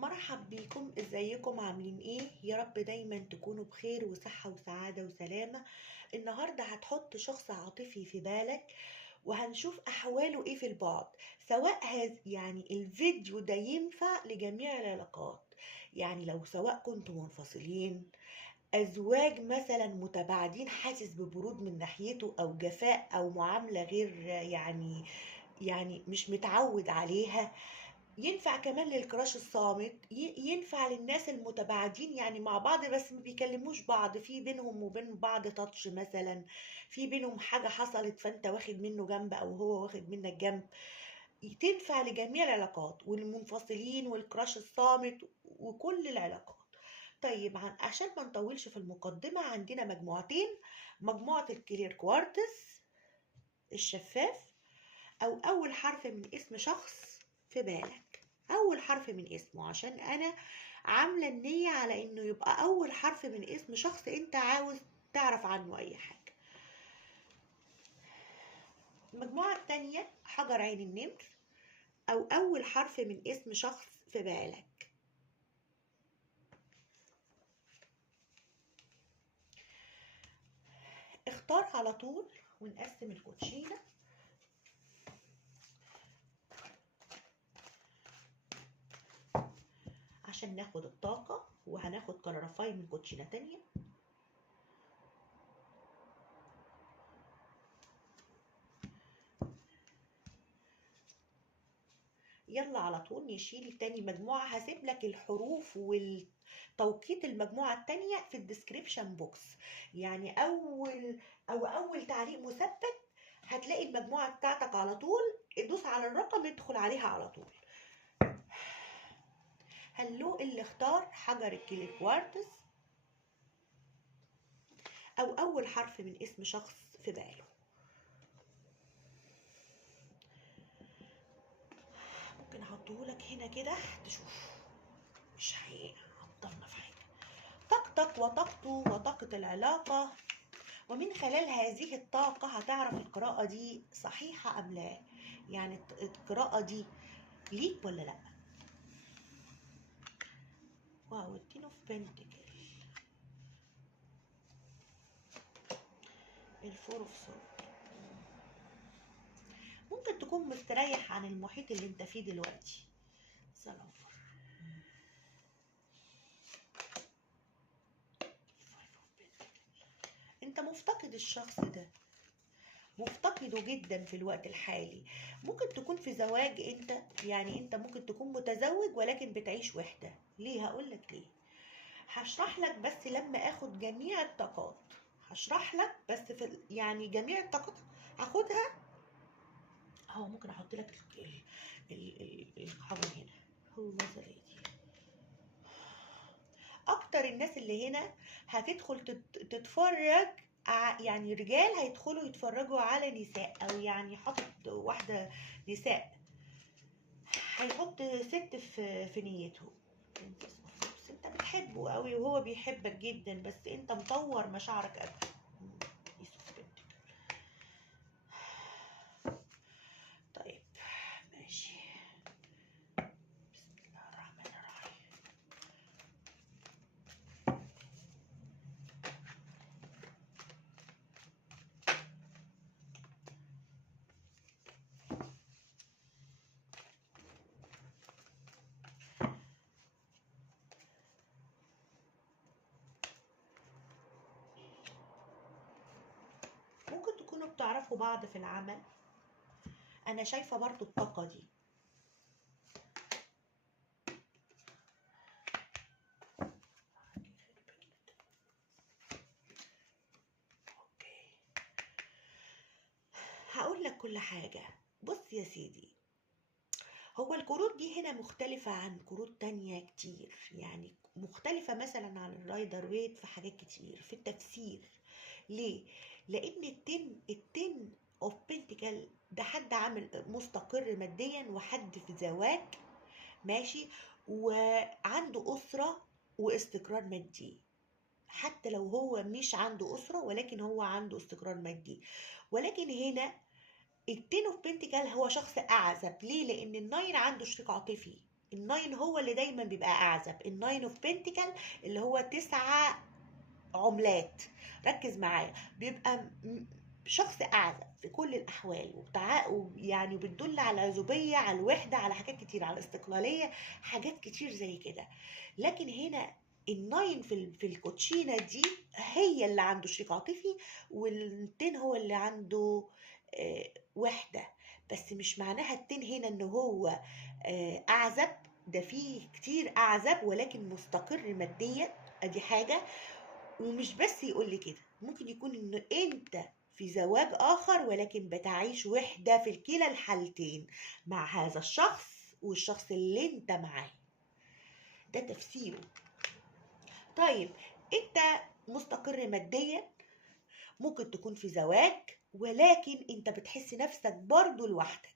مرحب بيكم، ازيكم؟ عاملين ايه؟ يا رب دايما تكونوا بخير وصحة وسعادة وسلامة. النهاردة هتحط شخص عاطفي في بالك وهنشوف احواله ايه في البعد. سواء يعني الفيديو ده ينفع لجميع العلاقات، يعني لو سواء كنتم منفصلين، ازواج مثلا متباعدين، حاسس ببرود من ناحيته او جفاء او معاملة غير يعني مش متعود عليها. ينفع كمان للكراش الصامت، ينفع للناس المتباعدين يعني مع بعض بس ما بيكلموش بعض، في بينهم وبين بعض تاتش مثلا، في بينهم حاجة حصلت فانت واخد منه جنب او هو واخد منك جنب. تنفع لجميع العلاقات، والمنفصلين والكراش الصامت وكل العلاقات. طيب عشان ما نطولش في المقدمة، عندنا مجموعتين: مجموعة الكلير كوارتز الشفاف، او اول حرف من اسم شخص في بالك. اول حرف من اسمه، عشان انا عامله النيه على انه يبقى اول حرف من اسم شخص انت عاوز تعرف عنه اي حاجه. المجموعه التانية حجر عين النمر، او اول حرف من اسم شخص في بالك. اختار على طول ونقسم الكوتشينه عشان ناخد الطاقه، وهناخد كرفاي من كوتشينه تانية. يلا على طول نشيل تاني مجموعة. هسيب لك الحروف والتوقيت المجموعة التانية في الديسكريبشن بوكس، يعني أول تعليق مثبت هتلاقي المجموعة بتاعتك على طول. دوس على الرقم ادخل عليها على طول. هلو اللي اختار حجر الكلي كوارتز أو أول حرف من اسم شخص في باله. ممكن احطهولك هنا كده تشوف، مش هيعطلنا في حاجة. طاقتك وطاقته وطاقة العلاقة، ومن خلال هذه الطاقة هتعرف القراءة دي صحيحة أم لا، يعني القراءة دي ليك ولا لا. واو، التين اوف بنتكل، الفور اوف سورد. ممكن تكون مستريح عن المحيط اللي انت فيه دلوقتي. سلام. انت مفتقد الشخص ده، مفتقده جدا في الوقت الحالي. ممكن تكون في زواج انت، يعني انت ممكن تكون متزوج ولكن بتعيش وحدة. ليه؟ هقولك ليه. هشرح لك بس لما اخد جميع الطاقات. هشرح لك بس في يعني جميع الطاقات هاخدها. اهو ممكن احط لك الحجر هنا. هو مثلا دي اكتر الناس اللي هنا هتدخل تتفرج، يعني رجال هيدخلوا يتفرجوا على نساء، او يعني حاطط واحدة نساء، هيحط ست في نيته. بس انت بتحبه قوي وهو بيحبك جدا، بس انت مطور مشاعرك قوي. طيب ماشي. بسم الله الرحمن الرحيم. ممكن تكونوا بتعرفوا بعض في العمل. انا شايفة برضو الطاقة دي. اوكي، هقول لك كل حاجة. بص يا سيدي، هو الكروت دي هنا مختلفة عن كروت تانية كتير، يعني مختلفة مثلا عن الرايدر ويت في حاجات كتير في التفسير. ليه؟ لأن التن اوف بنتيكل ده حد عامل مستقر ماديا، وحد في زواج ماشي، وعنده أسرة واستقرار مادي. حتى لو هو مش عنده أسرة ولكن هو عنده استقرار مادي. ولكن هنا التين اوف بنتيكل هو شخص أعزب. ليه؟ لأن الناين عنده شريك عاطفي، الناين هو اللي دايما بيبقى اعزب. الناين اوف بنتيكل اللي هو 9 عملات. ركز معايا، بيبقى شخص اعزب في كل الاحوال، يعني بتدل على العزوبيه، على الوحده، على حاجات كتير، على الاستقلاليه، حاجات كتير زي كده. لكن هنا الناين في الكوتشينه دي هي اللي عنده شريك عاطفي، والتين هو اللي عنده وحده. بس مش معناها التين هنا ان هو اعزب. ده فيه كتير اعزب ولكن مستقر ماديا، ادي حاجه. ومش بس يقول لي كده، ممكن يكون ان انت في زواج اخر ولكن بتعيش وحدة في كلا الحالتين مع هذا الشخص والشخص اللي انت معاه. ده تفسيره. طيب، انت مستقر ماديا، ممكن تكون في زواج، ولكن انت بتحس نفسك برضو لوحدك.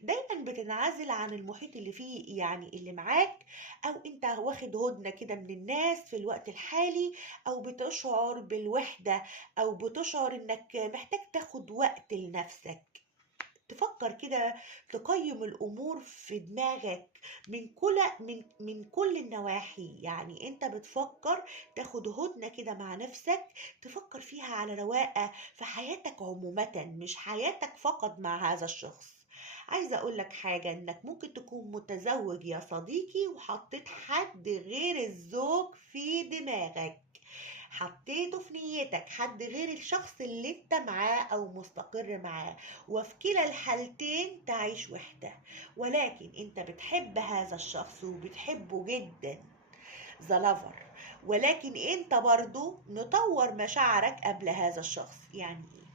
دايما بتنعزل عن المحيط اللي فيه، يعني اللي معاك، او انت واخد هدنة كده من الناس في الوقت الحالي، او بتشعر بالوحدة، او بتشعر انك محتاج تاخد وقت لنفسك، تفكر كده، تقيم الامور في دماغك من كل النواحي. يعني انت بتفكر تاخد هدنة كده مع نفسك، تفكر فيها على رواقة في حياتك عموما، مش حياتك فقط مع هذا الشخص. عايزة اقول لك حاجة، انك ممكن تكون متزوج يا صديقي وحطيت حد غير الزوج في دماغك، حطيته في نيتك حد غير الشخص اللي انت معاه او مستقر معاه، وفي كلا الحالتين تعيش وحدة، ولكن انت بتحب هذا الشخص وبتحبه جدا، ذا لافر. ولكن انت برضو مطور مشاعرك قبل هذا الشخص. يعني ايه؟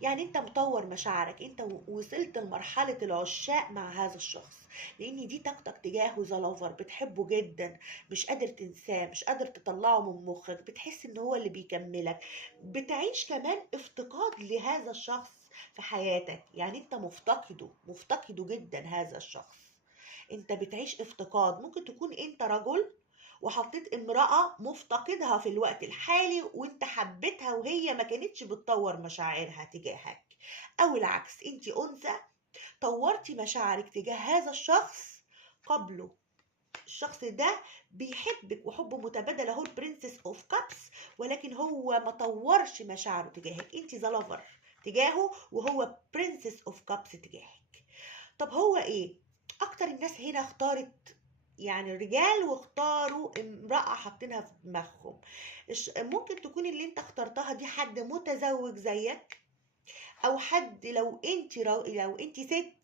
يعني انت مطور مشاعرك، انت وصلت لمرحلة العشاق مع هذا الشخص، لان دي طاقتك تجاهه ذا لافر، بتحبه جدا، مش قادر تنساه، مش قادر تطلعه من مخك، بتحس ان هو اللي بيكملك. بتعيش كمان افتقاد لهذا الشخص في حياتك، يعني انت مفتقده جدا هذا الشخص. انت بتعيش افتقاد. ممكن تكون انت رجل وحطيت امرأة مفتقدها في الوقت الحالي، وانت حبيتها وهي ما كانتش بتطور مشاعرها تجاهك، او العكس، انت انثى طورتي مشاعرك تجاه هذا الشخص قبله. الشخص ده بيحبك وحب متبادل، اهو البرنسس اوف كابس، ولكن هو ما طورش مشاعره تجاهك، انت ذا لافر تجاهه وهو برنسس اوف كابس تجاهك. طب هو ايه؟ اكتر الناس هنا اختارت، يعني الرجال واختاروا امرأة حاطينها في دماغهم. ممكن تكون اللي انت اخترتها دي حد متزوج زيك، او حد، لو انت ست،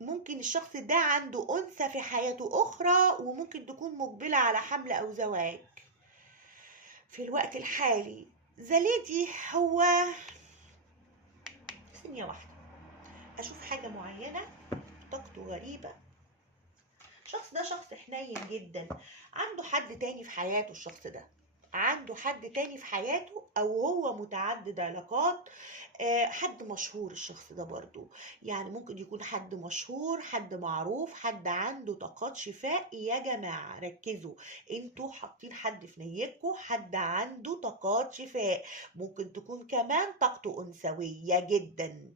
ممكن الشخص ده عنده أنثى في حياته أخرى، وممكن تكون مقبلة على حمل أو زواج في الوقت الحالي. زليدي هو ثانية واحدة أشوف حاجة معينة، طاقته غريبة. الشخص ده شخص حنين جدا، عنده حد تاني في حياته. الشخص ده عنده حد تاني في حياته، او هو متعدد علاقات. حد مشهور الشخص ده برضو، يعني ممكن يكون حد مشهور، حد معروف، حد عنده طاقات شفاء. يا جماعة ركزوا، انتوا حاطين حد في نيتكم، حد عنده طاقات شفاء. ممكن تكون كمان طاقته أنثوية جدا،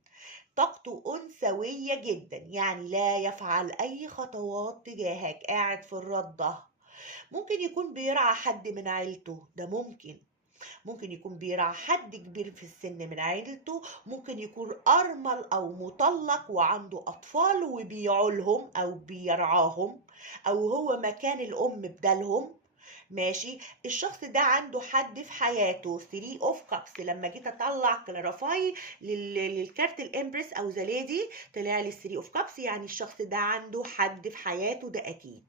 طاقته أنثوية جدا، يعني لا يفعل أي خطوات تجاهك، قاعد في الردة. ممكن يكون بيرعى حد من عيلته، ده ممكن يكون بيرعى حد كبير في السن من عيلته، ممكن يكون أرمل أو مطلق وعنده أطفال وبيعولهم أو بيرعاهم، أو هو مكان الأم بدلهم. ماشي. الشخص ده عنده حد في حياته 3 اوف كابس. لما جيت اطلع كلارافاي للكارت الامبرس او ذا ليدي، طلع لي 3 اوف كابس، يعني الشخص ده عنده حد في حياته، ده اكيد،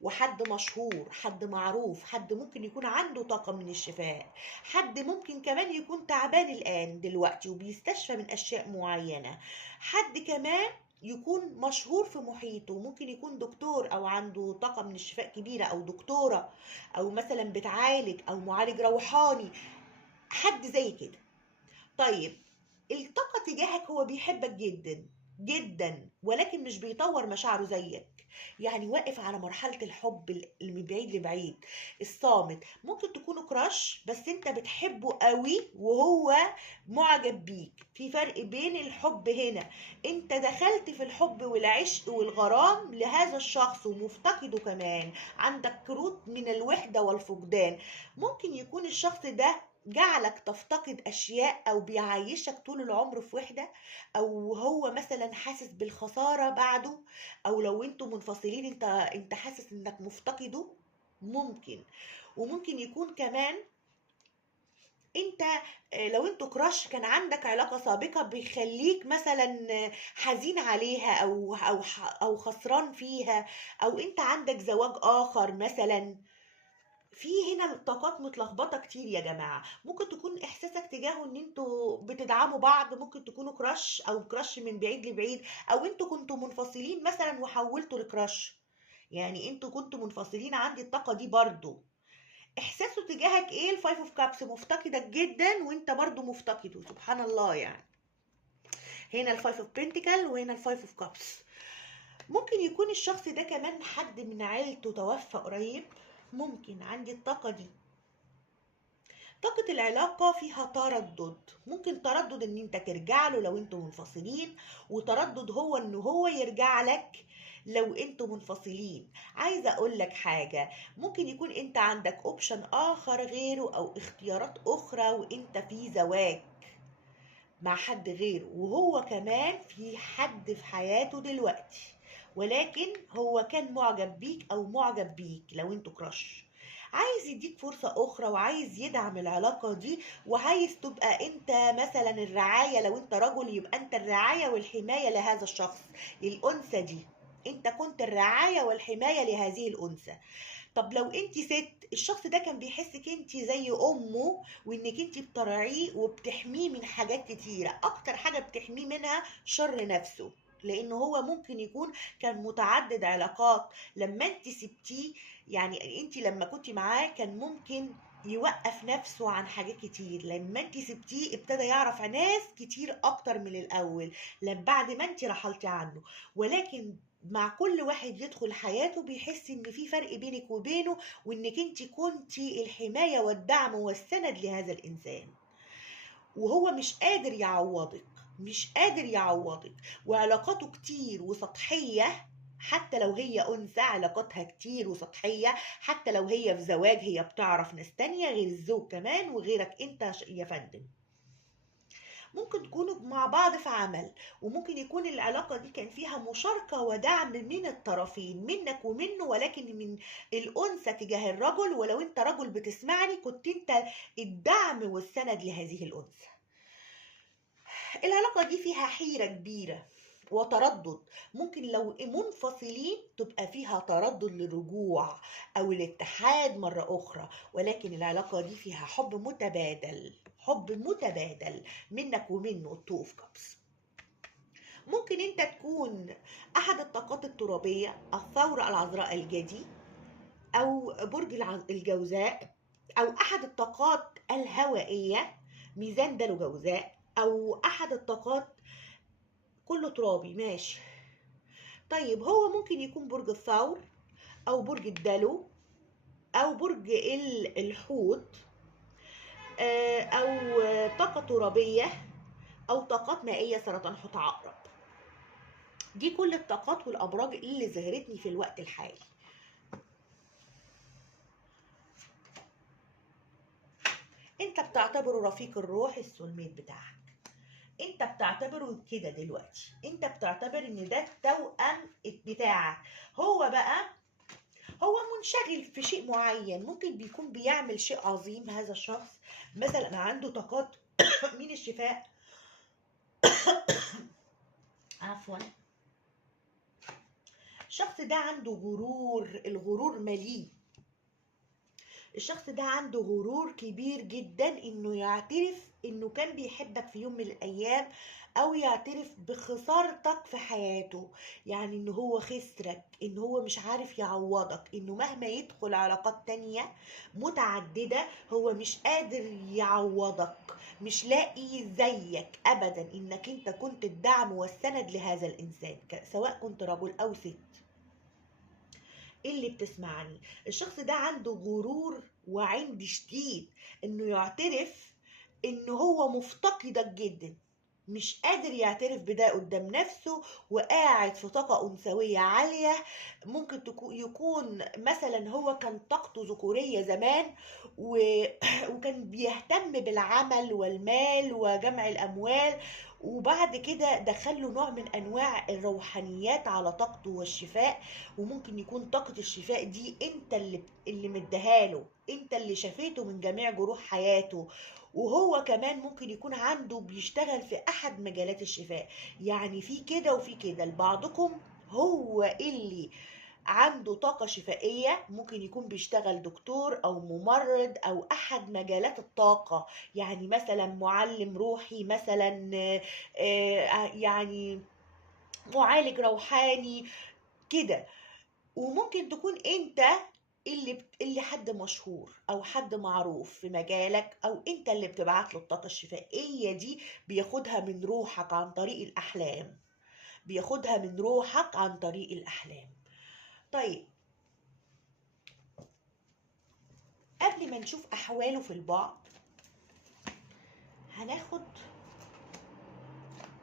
وحد مشهور، حد معروف، حد ممكن يكون عنده طاقة من الشفاء، حد ممكن كمان يكون تعبان الآن دلوقتي وبيستشفى من أشياء معينة، حد كمان يكون مشهور في محيطه، ممكن يكون دكتور أو عنده طاقة من الشفاء كبيرة، أو دكتورة، أو مثلا بتعالج، أو معالج روحاني، حد زي كده. طيب، الطاقة تجاهك، هو بيحبك جدا جدا، ولكن مش بيطور مشاعره زيك. يعني واقف على مرحلة الحب اللي من بعيد لبعيد، الصامت. ممكن تكونوا كراش بس انت بتحبه قوي وهو معجب بيك. في فرق بين الحب هنا، انت دخلت في الحب والعشق والغرام لهذا الشخص ومفتقده كمان، عندك كروت من الوحدة والفقدان. ممكن يكون الشخص ده جعلك تفتقد أشياء أو بيعيشك طول العمر في وحدة، أو هو مثلا حاسس بالخسارة بعده، أو لو انتوا منفصلين انت حاسس انك مفتقده. ممكن. وممكن يكون كمان انت لو انتوا كراش كان عندك علاقة سابقة بيخليك مثلا حزين عليها او خسران فيها، او انت عندك زواج اخر مثلا. في هنا الطاقات متلخبطه كتير يا جماعه. ممكن تكون احساسك تجاهه ان انتوا بتدعموا بعض، ممكن تكونوا كراش او كراش من بعيد لبعيد، او انتوا كنتوا منفصلين مثلا وحولتوا لكراش. يعني انتوا كنتوا منفصلين، عندي الطاقه دي برضو. احساسه تجاهك ايه؟ الفايف اوف كابس، مفتقدك جدا وانت برضو مفتقده، سبحان الله يعني. هنا الفايف اوف بنتيكل وهنا الفايف اوف كابس. ممكن يكون الشخص ده كمان حد من عيلته توفى قريب. ممكن عندي الطاقة دي. طاقة العلاقة فيها تردد، ممكن تردد ان انت ترجع له لو انتوا منفصلين، وتردد هو ان هو يرجع لك لو انتوا منفصلين. عايزة اقول لك حاجة، ممكن يكون انت عندك اوبشن اخر غيره او اختيارات اخرى وانت في زواج مع حد غيره، وهو كمان في حد في حياته دلوقتي، ولكن هو كان معجب بيك او معجب بيك لو انتوا كراش. عايز يديك فرصة أخرى وعايز يدعم العلاقة دي، وعايز تبقى أنت مثلا الرعاية. لو أنت رجل يبقى أنت الرعاية والحماية لهذا الشخص، للأنثى دي. أنت كنت الرعاية والحماية لهذه الأنثى. طب لو انت ست، الشخص ده كان بيحسك انت زي امه، وانك انت بتراعيه وبتحميه من حاجات كتيرة. اكتر حاجة بتحميه منها شر نفسه، لانه هو ممكن يكون كان متعدد علاقات. لما انت سبتيه، يعني انت لما كنت معاه كان ممكن يوقف نفسه عن حاجات كتير. لما انت سبتيه ابتدى يعرف ناس كتير اكتر من الاول لما بعد ما انت رحلتي عنه. ولكن مع كل واحد يدخل حياته بيحس ان في فرق بينك وبينه، وانك انت كنتي الحماية والدعم والسند لهذا الانسان، وهو مش قادر يعوضك، مش قادر يعوضك. وعلاقاته كتير وسطحية، حتى لو هي أنثى علاقاتها كتير وسطحية. حتى لو هي في زواج هي بتعرف ناس تانية غير الزوج كمان وغيرك انت يا فندم. ممكن تكونوا مع بعض في عمل، وممكن يكون العلاقة دي كان فيها مشاركة ودعم من الطرفين، منك ومنه، ولكن من الأنثى تجاه الرجل. ولو انت رجل بتسمعني كنت انت الدعم والسند لهذه الأنثى. العلاقة دي فيها حيرة كبيرة وتردد. ممكن لو منفصلين تبقى فيها تردد للرجوع أو الاتحاد مرة أخرى، ولكن العلاقة دي فيها حب متبادل، حب متبادل منك ومنه، التو اوف كابس. ممكن انت تكون أحد الطاقات الترابية، الثورة العذراء الجدي، أو برج الجوزاء، أو أحد الطاقات الهوائية، ميزان دلو جوزاء، أو أحد الطاقات كله ترابي ماشي. طيب هو ممكن يكون برج الثور، او برج الدلو، او برج الحوت، او طاقة ترابية، او طاقات مائية، سرطان، حوت، عقرب. دي كل الطاقات والابراج اللي ظهرتني في الوقت الحالي. انت بتعتبره رفيق الروح، السولميت بتاعك. انت بتعتبره كده دلوقتي، انت بتعتبر ان ده التوأم بتاعك. هو بقى هو منشغل في شيء معين، ممكن بيكون بيعمل شيء عظيم هذا الشخص، مثلا عنده طاقات من الشفاء. عفوا. الشخص ده عنده غرور، الغرور مليء. الشخص ده عنده غرور كبير جدا انه يعترف انه كان بيحبك في يوم من الايام، او يعترف بخسارتك في حياته. يعني ان هو خسرك، ان هو مش عارف يعوضك، انه مهما يدخل علاقات تانية متعددة هو مش قادر يعوضك، مش لاقي زيك ابدا، انك انت كنت الدعم والسند لهذا الانسان سواء كنت رجل او ست. اللي بتسمعني، الشخص ده عنده غرور وعند شديد انه يعترف ان هو مفتقدك جدا، مش قادر يعترف بده قدام نفسه، وقاعد في طاقة أنثوية عالية. ممكن يكون مثلا هو كان طاقته ذكورية زمان و... وكان بيهتم بالعمل والمال وجمع الأموال، وبعد كده دخله نوع من أنواع الروحانيات على طاقته والشفاء. وممكن يكون طاقة الشفاء دي انت اللي مديهاله، انت اللي شفيته من جميع جروح حياته. وهو كمان ممكن يكون عنده بيشتغل في احد مجالات الشفاء. يعني في كده وفي كده، لبعضكم هو اللي عنده طاقة شفائية، ممكن يكون بيشتغل دكتور أو ممرض أو أحد مجالات الطاقة. يعني مثلا معلم روحي مثلا، يعني معالج روحاني كده. وممكن تكون انت اللي حد مشهور او حد معروف في مجالك، او انت اللي بتبعت له الطاقه الشفائيه دي، بياخدها من روحك عن طريق الاحلام، بياخدها من روحك عن طريق الاحلام. طيب، قبل ما نشوف احواله في البعد، هناخد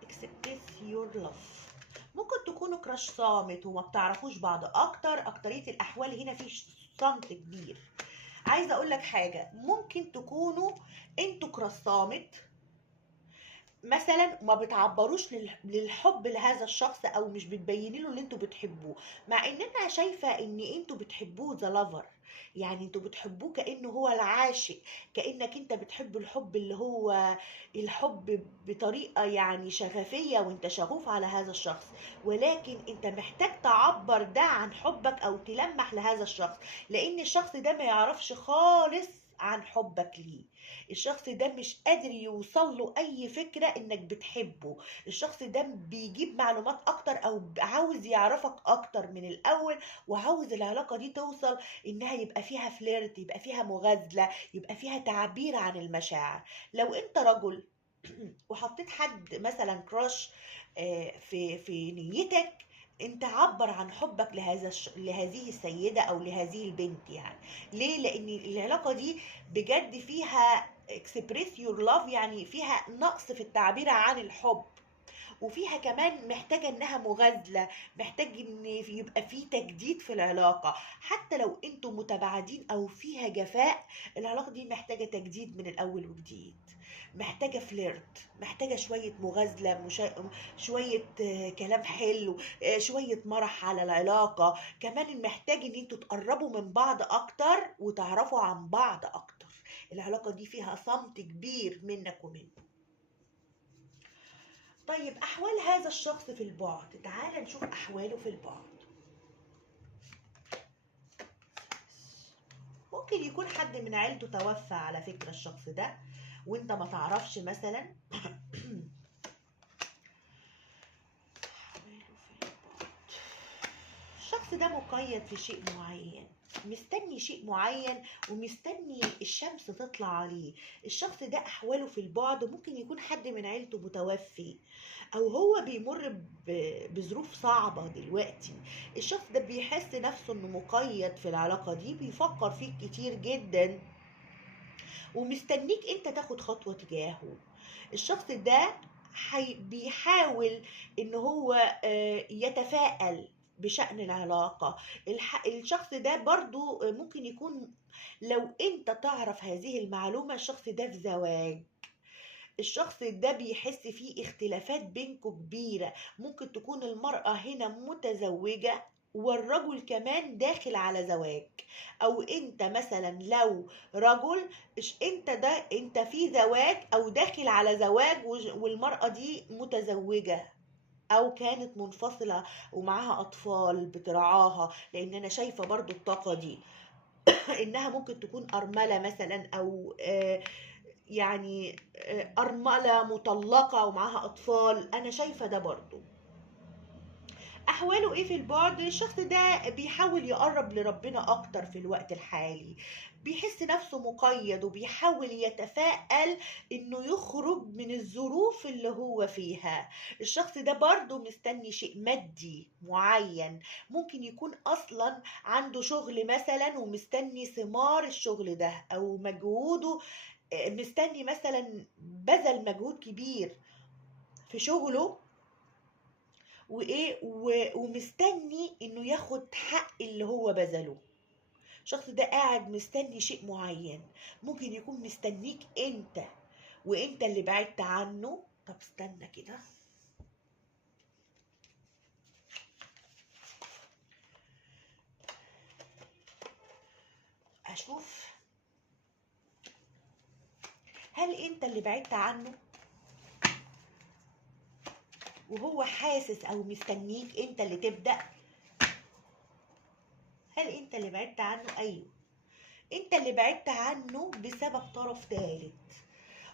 express your love. ممكن تكونوا كراش صامت وما بتعرفوش بعض اكترية الاحوال هنا في صمت كبير. عايزه اقول لك حاجه، ممكن تكونوا انتوا كراش صامت مثلا، ما بتعبروش للحب لهذا الشخص، او مش بتبيني له اللي انتوا بتحبوه، مع ان انا شايفه ان انتوا بتحبوه ذا لافر. يعني انتوا بتحبوه كانه هو العاشق، كانك انت بتحب الحب اللي هو الحب بطريقه يعني شغفيه، وانت شغوف على هذا الشخص. ولكن انت محتاج تعبر ده عن حبك او تلمح لهذا الشخص، لان الشخص ده ما يعرفش خالص عن حبك ليه. الشخص ده مش قادر يوصل له اي فكرة انك بتحبه. الشخص ده بيجيب معلومات اكتر، او عاوز يعرفك اكتر من الاول، وعاوز العلاقة دي توصل انها يبقى فيها فليرت، يبقى فيها مغازلة، يبقى فيها تعبير عن المشاعر. لو انت رجل وحطيت حد مثلا كراش في نيتك، انت عبر عن حبك لهذه السيدة او لهذه البنت. يعني ليه؟ لان العلاقة دي بجد فيها express your love، يعني فيها نقص في التعبير عن الحب، وفيها كمان محتاجة انها مغازلة، محتاج ان يبقى في تجديد في العلاقة. حتى لو انتم متباعدين او فيها جفاء، العلاقة دي محتاجة تجديد من الاول وجديد، محتاجة فليرت، محتاجة شوية مغازلة، شوية كلام حلو، شوية مرح على العلاقة. كمان محتاج ان انتوا تقربوا من بعض اكتر وتعرفوا عن بعض اكتر. العلاقة دي فيها صمت كبير منك ومنه. طيب، أحوال هذا الشخص في البعد، تعال نشوف أحواله في البعد. ممكن يكون حد من عيلته توفى على فكرة الشخص ده، وانت ما تعرفش مثلا. الشخص ده مقيد في شيء معين، مستني شيء معين، ومستني الشمس تطلع عليه. الشخص ده أحواله في البعد ممكن يكون حد من عيلته متوفي، او هو بيمر بظروف صعبة دلوقتي. الشخص ده بيحس نفسه انه مقيد في العلاقة دي، بيفكر فيك كتير جدا، ومستنيك انت تاخد خطوة تجاهه. الشخص ده بيحاول ان هو يتفائل بشأن العلاقة. الشخص ده برضو ممكن يكون، لو انت تعرف هذه المعلومة، الشخص ده في زواج. الشخص ده بيحس فيه اختلافات بينكم كبيرة. ممكن تكون المرأة هنا متزوجة والرجل كمان داخل على زواج، او انت مثلا لو رجل، انت في زواج او داخل على زواج، والمرأة دي متزوجة او كانت منفصلة ومعاها اطفال بترعاها. لان انا شايفة برضو الطاقة دي انها ممكن تكون ارملة مثلا، او يعني أرملة مطلقة ومعاها أطفال. أنا شايفة ده برضو. احواله ايه في البعد؟ الشخص ده بيحاول يقرب لربنا اكتر في الوقت الحالي، بيحس نفسه مقيد وبيحاول يتفائل انه يخرج من الظروف اللي هو فيها. الشخص ده برضه مستني شيء مادي معين، ممكن يكون اصلا عنده شغل مثلا ومستني ثمار الشغل ده او مجهوده، مستني مثلا بذل مجهود كبير في شغله ومستني انه ياخد حق اللي هو بذله. الشخص ده قاعد مستني شيء معين، ممكن يكون مستنيك انت وانت اللي بعدت عنه. طب استنى كده اشوف، هل انت اللي بعدت عنه وهو حاسس او مستنيك انت اللي تبدأ؟ هل انت اللي بعدت عنه؟ ايوه، انت اللي بعدت عنه بسبب طرف ثالث.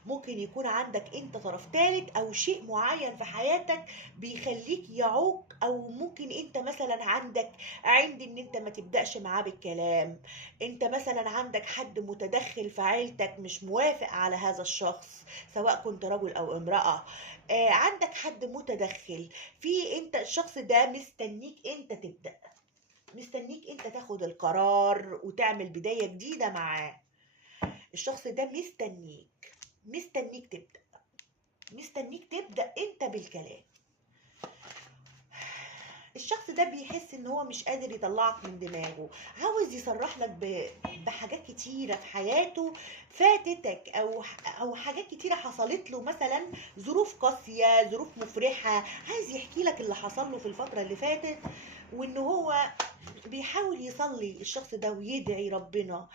ممكن يكون عندك انت طرف ثالث او شيء معين في حياتك بيخليك يعوق، او ممكن انت مثلا عندك عند ان انت ما تبدأش معاه بالكلام. انت مثلا عندك حد متدخل في عيلتك مش موافق على هذا الشخص، سواء كنت رجل او امرأة. عندك حد متدخل في انت، الشخص ده مستنيك انت تبدأ، مستنيك انت تاخد القرار وتعمل بداية جديدة معاه. الشخص ده مستنيك تبدأ، مستنيك تبدأ انت بالكلام. الشخص ده بيحس ان هو مش قادر يطلعك من دماغه، عاوز يصرح لك بحاجات كتيرة في حياته فاتتك، او حاجات كتيرة حصلت له، مثلا ظروف قاسية، ظروف مفرحة، عايز يحكي لك اللي حصل له في الفترة اللي فاتت، وان هو بيحاول يصلي الشخص ده ويدعي ربنا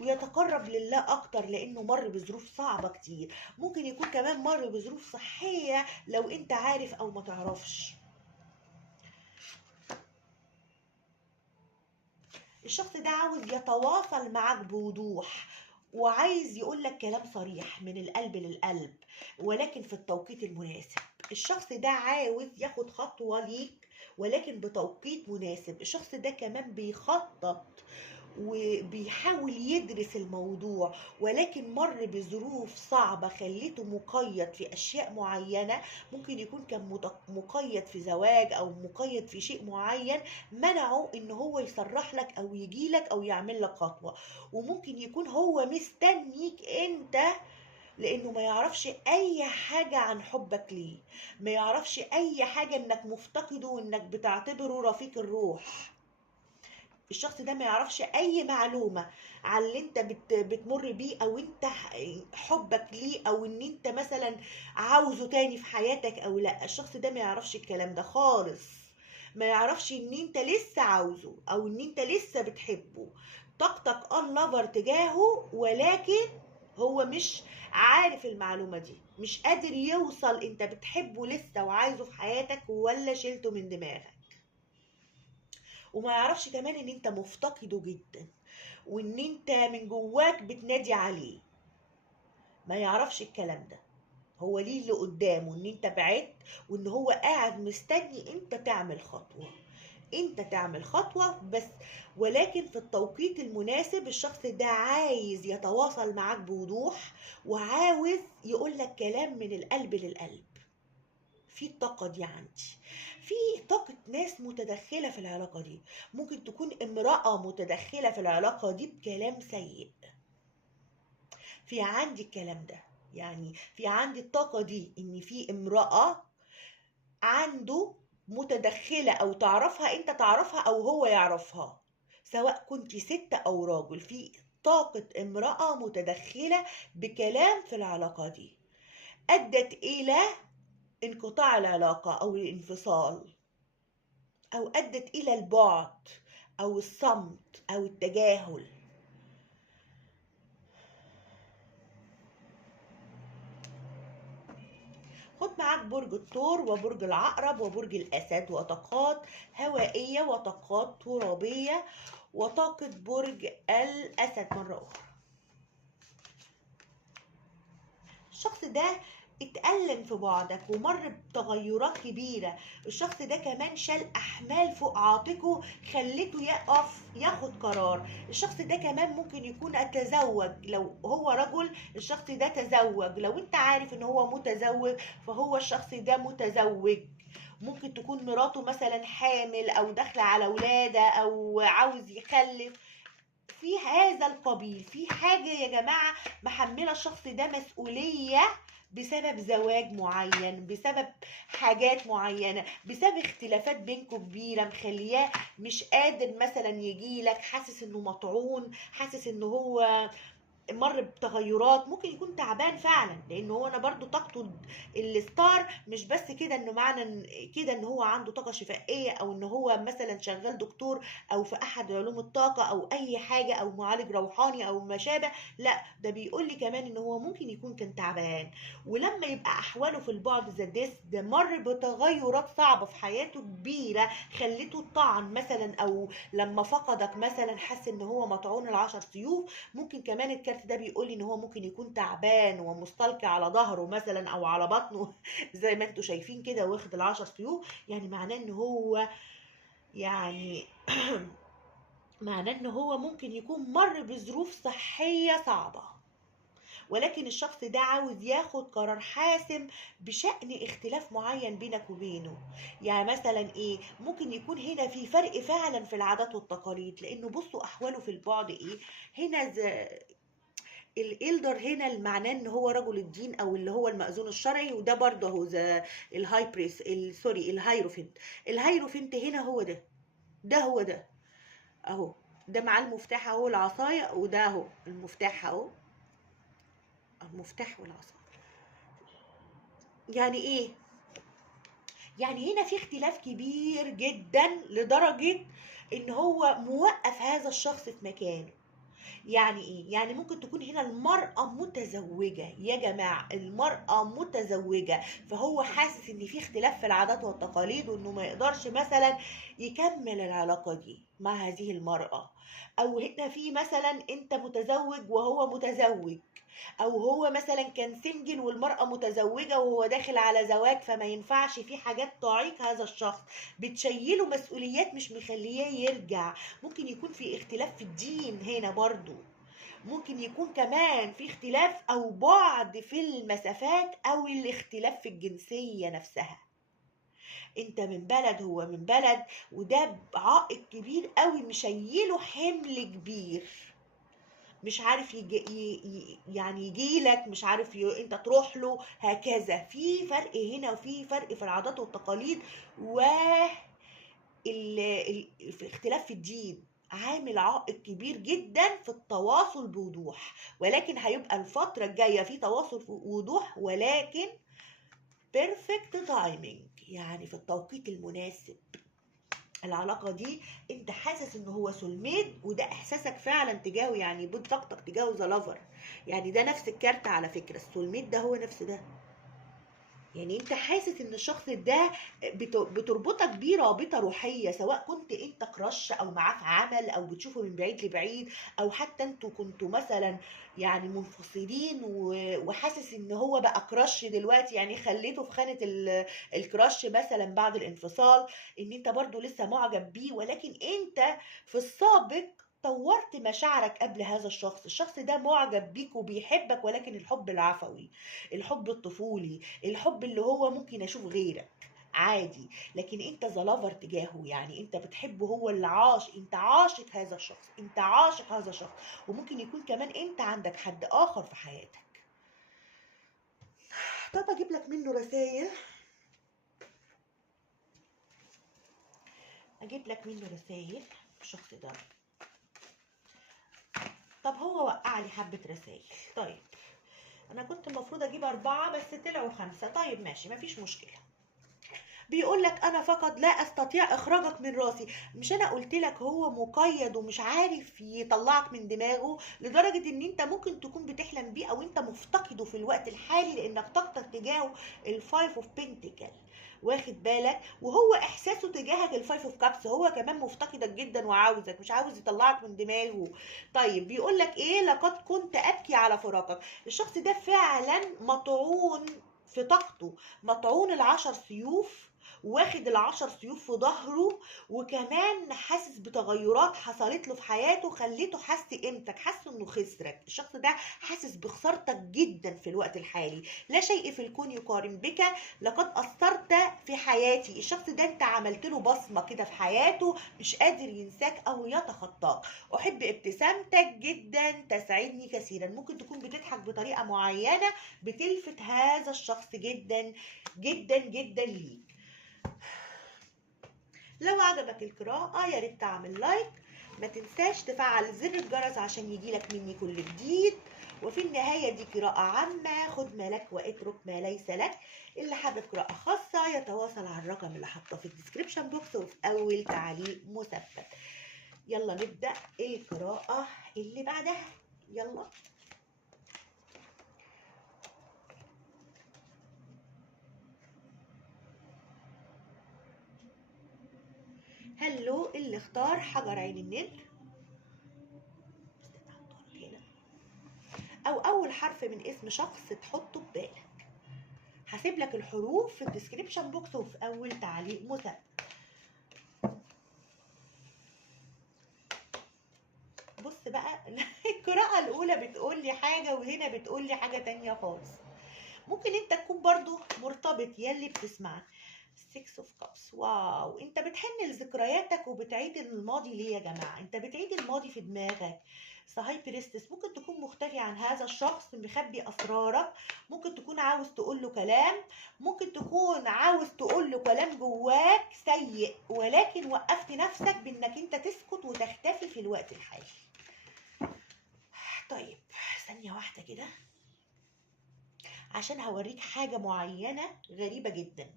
ويتقرب لله اكتر، لانه مر بظروف صعبة كتير. ممكن يكون كمان مر بظروف صحية لو انت عارف او ما تعرفش. الشخص ده عاوز يتواصل معاك بوضوح، وعايز يقولك كلام صريح من القلب للقلب، ولكن في التوقيت المناسب. الشخص ده عاوز ياخد خطوة ليك ولكن بتوقيت مناسب. الشخص ده كمان بيخطط وبيحاول يدرس الموضوع، ولكن مر بظروف صعبة خليته مقيد في أشياء معينة. ممكن يكون كان مقيد في زواج أو مقيد في شيء معين منعه إن هو يصرح لك أو يجيلك أو يعمل لك خطوة. وممكن يكون هو مستنيك أنت، لأنه ما يعرفش أي حاجة عن حبك ليه، ما يعرفش أي حاجة إنك مفتقده وإنك بتعتبره رفيق الروح. الشخص ده ما يعرفش اي معلومة عن اللي انت بتمر بيه، او انت حبك ليه، او ان انت مثلا عاوزه تاني في حياتك او لا. الشخص ده ما يعرفش الكلام ده خالص، ما يعرفش ان انت لسه عاوزه او ان انت لسه بتحبه. طاقتك unlover تجاهه، ولكن هو مش عارف المعلومة دي، مش قادر يوصل انت بتحبه لسه وعايزه في حياتك ولا شلته من دماغك. وما يعرفش كمان ان انت مفتقده جدا، وان انت من جواك بتنادي عليه. ما يعرفش الكلام ده. هو ليه اللي قدامه ان انت بعدت، وان هو قاعد مستني انت تعمل خطوة، انت تعمل خطوة بس، ولكن في التوقيت المناسب. الشخص ده عايز يتواصل معاك بوضوح، وعاوز يقولك كلام من القلب للقلب. في الطاقة دي عندي، في طاقة ناس متدخلة في العلاقة دي. ممكن تكون امرأة متدخلة في العلاقة دي بكلام سيء. في عندي الكلام ده، يعني في عندي الطاقة دي ان في امرأة عنده متدخلة، او تعرفها انت تعرفها او هو يعرفها، سواء كنت ست او راجل. في طاقة امرأة متدخلة بكلام في العلاقة دي أدت إلى انقطاع العلاقة أو الانفصال، أو أدت إلى البعد أو الصمت أو التجاهل. خد معاك برج الثور وبرج العقرب وبرج الأسد، وطاقات هوائية وطاقات ترابية وطاقة برج الأسد مرة أخرى. الشخص ده اتألم في بعدك ومر بتغيرات كبيرة. الشخص ده كمان شال أحمال فوق عاتقه خلته يقف ياخد قرار. الشخص ده كمان ممكن يكون تزوج، لو هو رجل الشخص ده تزوج. لو انت عارف ان هو متزوج فهو الشخص ده متزوج. ممكن تكون مراته مثلا حامل او داخله على ولاده او عاوز يخلف. في هذا القبيل في حاجة يا جماعة محملة الشخص ده مسؤولية بسبب زواج معين، بسبب حاجات معينة، بسبب اختلافات بينكم كبيرة مخلياه مش قادر مثلا يجيلك، حاسس انه مطعون، حاسس انه هو مر بتغيرات، ممكن يكون تعبان فعلا. لان هو انا برضو طاقته الستار مش بس كده انه معنى كده ان هو عنده طاقه شفائيه او ان هو مثلا شغال دكتور او في احد علوم الطاقه او اي حاجه او معالج روحاني او ما شابه. لا، ده بيقول لي كمان ان هو ممكن يكون كان تعبان، ولما يبقى احواله في البعد ذات ده مر بتغيرات صعبه في حياته كبيره خلته طعن مثلا، او لما فقدك مثلا حس ان هو مطعون العشر سيوف. ممكن كمان الكارت ده بيقول لي ان هو ممكن يكون تعبان ومستلقي على ظهره مثلا او على بطنه زي ما انتوا شايفين كده واخد العشر سيوف. يعني معناه ان هو يعني معناه ان هو ممكن يكون مر بظروف صحية صعبة، ولكن الشخص ده عاوز ياخد قرار حاسم بشأن اختلاف معين بينك وبينه. يعني مثلا ايه، ممكن يكون هنا في فرق فعلا في العادات والتقاليد، لانه بصوا احواله في البعد ايه. هنا الإلدر هنا المعناه ان هو رجل الدين او اللي هو المأذون الشرعي، وده برضه هو الهاي بريس سوري الهيروفنت. الهيروفنت هنا هو ده، ده هو ده اهو، ده معاه المفتاح اهو العصايه، وده اهو المفتاح اهو، المفتاح والعصايه. يعني ايه؟ يعني هنا في اختلاف كبير جدا لدرجه ان هو موقف هذا الشخص في مكانه. يعني ايه؟ يعني ممكن تكون هنا المرأة متزوجة يا جماعة، المرأة متزوجة، فهو حاسس ان في اختلاف في العادات والتقاليد وانه ما يقدرش مثلا يكمل العلاقة دي مع هذه المرأة. او هنا في مثلا انت متزوج وهو متزوج، او هو مثلا كان سنجل والمرأة متزوجة وهو داخل على زواج، فما ينفعش في حاجات تعيق هذا الشخص بتشيله مسؤوليات مش مخليه يرجع. ممكن يكون في اختلاف في الدين هنا برضو، ممكن يكون كمان في اختلاف او بعد في المسافات او الاختلاف في الجنسية نفسها. انت من بلد هو من بلد، وده عائق كبير قوي مشيله حمل كبير، مش عارف يعني يجي لك، مش عارف انت تروح له، هكذا. في فرق هنا وفي فرق في العادات والتقاليد في اختلاف في الدين، عامل عائق كبير جدا في التواصل بوضوح. ولكن هيبقى الفترة الجاية في تواصل بوضوح، ولكن بيرفكت تايمينج، يعني في التوقيت المناسب. العلاقة دي انت حاسس ان هو سولميت، وده احساسك فعلا تجاهه، يعني بطاقتك تجاهه ذا لافر. يعني ده نفس الكارت على فكرة، السولميت ده هو نفس ده. يعني انت حاسس ان الشخص ده بتربطك بيه رابطة روحية، سواء كنت انت كراش او معاه في عمل او بتشوفه من بعيد لبعيد، او حتى انتوا كنتوا مثلا يعني منفصلين وحاسس ان هو بقى كراش دلوقتي، يعني خليته في خانة الكراش مثلا بعد الانفصال، ان انت برضو لسه معجب بيه. ولكن انت في السابق طورت مشاعرك قبل هذا الشخص. الشخص ده معجب بيك وبيحبك، ولكن الحب العفوي، الحب الطفولي، الحب اللي هو ممكن اشوف غيرك عادي، لكن انت زلافر تجاهه. يعني انت بتحبه، هو اللي انت عاشق هذا الشخص، انت عاشق هذا الشخص. وممكن يكون كمان انت عندك حد اخر في حياتك. طب اجيب لك منه رسائل، اجيب لك منه رسائل الشخص ده. طب هو وقع لي حبة رسائل. طيب انا كنت المفروض اجيب 4 بس طلعوا 5. طيب ماشي مفيش مشكلة. بيقول لك انا فقط لا استطيع اخراجك من راسي. مش انا قلت لك هو مقيد ومش عارف يطلعك من دماغه، لدرجة ان انت ممكن تكون بتحلم بيه او انت مفتقده في الوقت الحالي، لانك طاقتك تجاهه الفايف اوف بنتيكل، واخد بالك؟ وهو احساسه تجاهك الفايف اوف كابس، هو كمان مفتقدك جدا وعاوزك، مش عاوز يطلعك من دماغه. طيب بيقول لك ايه، لقد كنت ابكي على فراقك. الشخص ده فعلا مطعون في طاقته مطعون العشر سيوف، واخد العشر سيوف في ظهره، وكمان حاسس بتغيرات حصلت له في حياته خليته حس قيمتك، حس انه خسرك. الشخص ده حاسس بخسارتك جدا في الوقت الحالي. لا شيء في الكون يقارن بك، لقد أثرت في حياتي. الشخص ده انت عملت له بصمة كده في حياته، مش قادر ينساك او يتخطاك. احب ابتسامتك جدا، تسعدني كثيرا. ممكن تكون بتضحك بطريقة معينة بتلفت هذا الشخص جدا جدا جدا ليك. لو عجبك القراءة يا ريت تعمل لايك، ما تنساش تفعل زر الجرس عشان يجيلك مني كل جديد. وفي النهاية دي قراءة عامة، خد ما لك واترك ما ليس لك. اللي حابب قراءة خاصة يتواصل على الرقم اللي حاطه في الديسكريبشن بوكس وفي أول تعليق مثبت. يلا نبدأ القراءة اللي بعدها. يلا. هلو اللي اختار حجر عين النمر هنا، او اول حرف من اسم شخص تحطه في بالك. هسيب لك الحروف في الديسكريبشن بوكس وفي اول تعليق مثبت. بص بقى القراءة الاولى بتقول لي حاجة وهنا بتقول لي حاجة تانية خالص. ممكن انت تكون برضو مرتبط يلي بتسمع 6 of Cups. واو، انت بتحن لذكرياتك وبتعيد الماضي. ليه يا جماعة انت بتعيد الماضي في دماغك؟ صهاي بريستس، ممكن تكون مختفي عن هذا الشخص، مخبي اسرارك. ممكن تكون عاوز تقول له كلام، ممكن تكون عاوز تقول له كلام جواك سيء، ولكن وقفت نفسك بانك انت تسكت وتختفي في الوقت الحالي. طيب ثانية واحدة كده عشان هوريك حاجة معينة غريبة جدا.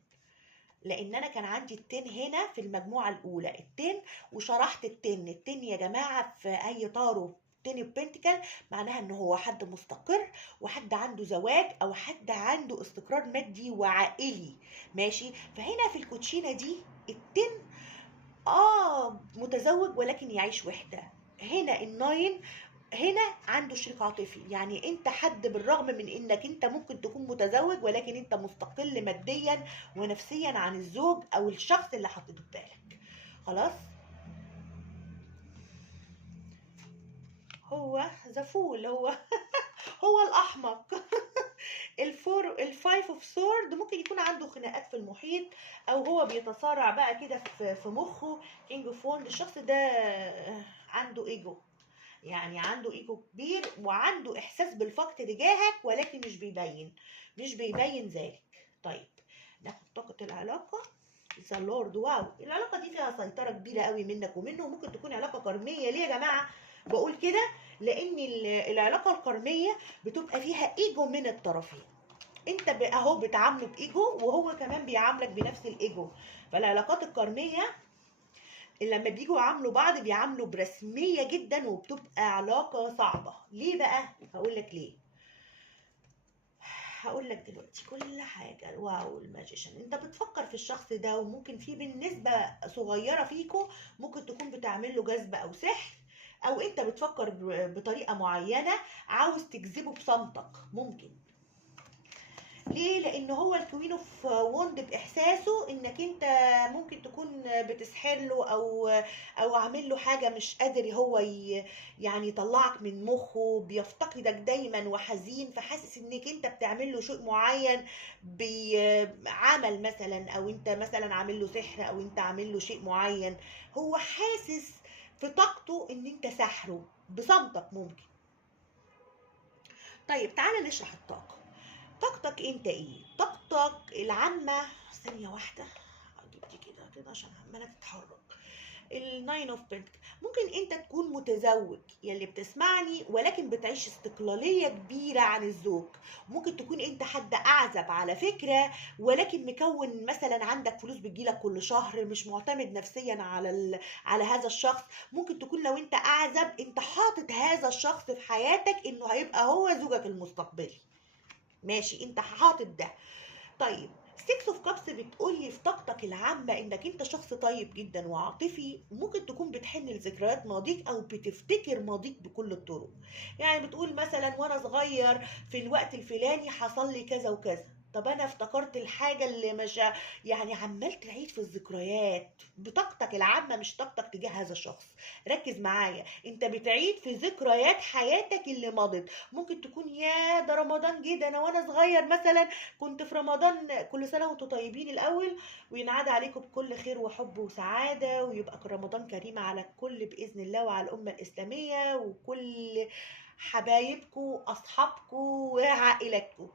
لان انا كان عندي التن هنا في المجموعة الاولى التن، وشرحت التن يا جماعة في اي طارو تن بنتكل معناها ان هو حد مستقر وحد عنده زواج او حد عنده استقرار مادي وعائلي. ماشي. فهنا في الكوتشينة دي التن متزوج ولكن يعيش وحدة. هنا الناين هنا عنده شريك عاطفي، يعني انت حد بالرغم من انك انت ممكن تكون متزوج ولكن انت مستقل ماديا ونفسيا عن الزوج او الشخص اللي حطيته في بالك. خلاص. هو زفول هو هو الاحمق الفايف اوف سورد ممكن يكون عنده خناقات في المحيط، او هو بيتصارع بقى كده في مخه. كينج اوف ووند، الشخص ده عنده ايجو، يعني عنده ايجو كبير وعنده احساس بالفقد تجاهك، ولكن مش بيبين ذلك. طيب ناخد طاقة العلاقة. ذا لورد. واو، العلاقة دي فيها سيطرة كبيرة قوي منك ومنه، وممكن تكون علاقة كرمية. ليه يا جماعة بقول كده؟ لان العلاقة الكرمية بتبقى فيها ايجو من الطرفين. انت اهو بتعامله بايجو وهو كمان بيعاملك بنفس الايجو. فالعلاقات الكرمية لما بيجوا يعاملوا بعض بيعاملوا برسمية جدا وبتبقى علاقة صعبة. ليه بقى؟ هقول لك ليه. هقول لك دلوقتي كل حاجة. واو الماجيشن، انت بتفكر في الشخص ده، وممكن في بالنسبة صغيرة فيكو ممكن تكون بتعمل له جذب او سحر، او انت بتفكر بطريقة معينة عاوز تجذبه بصمتك. ممكن. ليه؟ لان هو الكوين اوف ووند باحساسه انك انت ممكن تكون بتسحر له او عامل له حاجه مش قادر هو يعني يطلعك من مخه. بيفتقدك دايما وحزين، فحاسس انك انت بتعمل له شيء معين بعمل مثلا، او انت مثلا عامل له سحر، او انت عامل له شيء معين. هو حاسس في طاقته ان انت سحره بصمتك ممكن. طيب تعالى نشرح الطاقه. طاقتك انت ايه؟ طاقتك العامة. ثانية واحدة اجيب دي كده عشان عمالة تتحرك. الناين اوف بنت، ممكن انت تكون متزوج يلي بتسمعني، ولكن بتعيش استقلالية كبيرة عن الزوج. ممكن تكون انت حد اعزب على فكرة، ولكن مكون مثلا عندك فلوس بتجيلك كل شهر، مش معتمد نفسيا على هذا الشخص. ممكن تكون لو انت اعزب انت حاطط هذا الشخص في حياتك انه هيبقى هو زوجك المستقبلي. ماشي، انت حاطط ده. طيب 6 اوف كابس بتقول لي في طاقتك العامة انك انت شخص طيب جدا وعاطفي. ممكن تكون بتحن لذكريات ماضيك او بتفتكر ماضيك بكل الطرق. يعني بتقول مثلا وانا صغير في الوقت الفلاني حصل لي كذا وكذا. طب انا افتكرت الحاجة اللي مش، يعني عمال تعيد في الذكريات بطاقتك العامة، مش طاقتك تجاه هذا الشخص. ركز معايا، انت بتعيد في ذكريات حياتك اللي مضت. ممكن تكون يا ده رمضان جه، ده انا وانا صغير مثلا كنت في رمضان. كل سنة وانتم طيبين الاول، وينعاد عليكم بكل خير وحب وسعادة، ويبقى رمضان كريم على الكل بإذن الله، وعلى الأمة الإسلامية وكل حبايبكم واصحابكم وعائلتكم.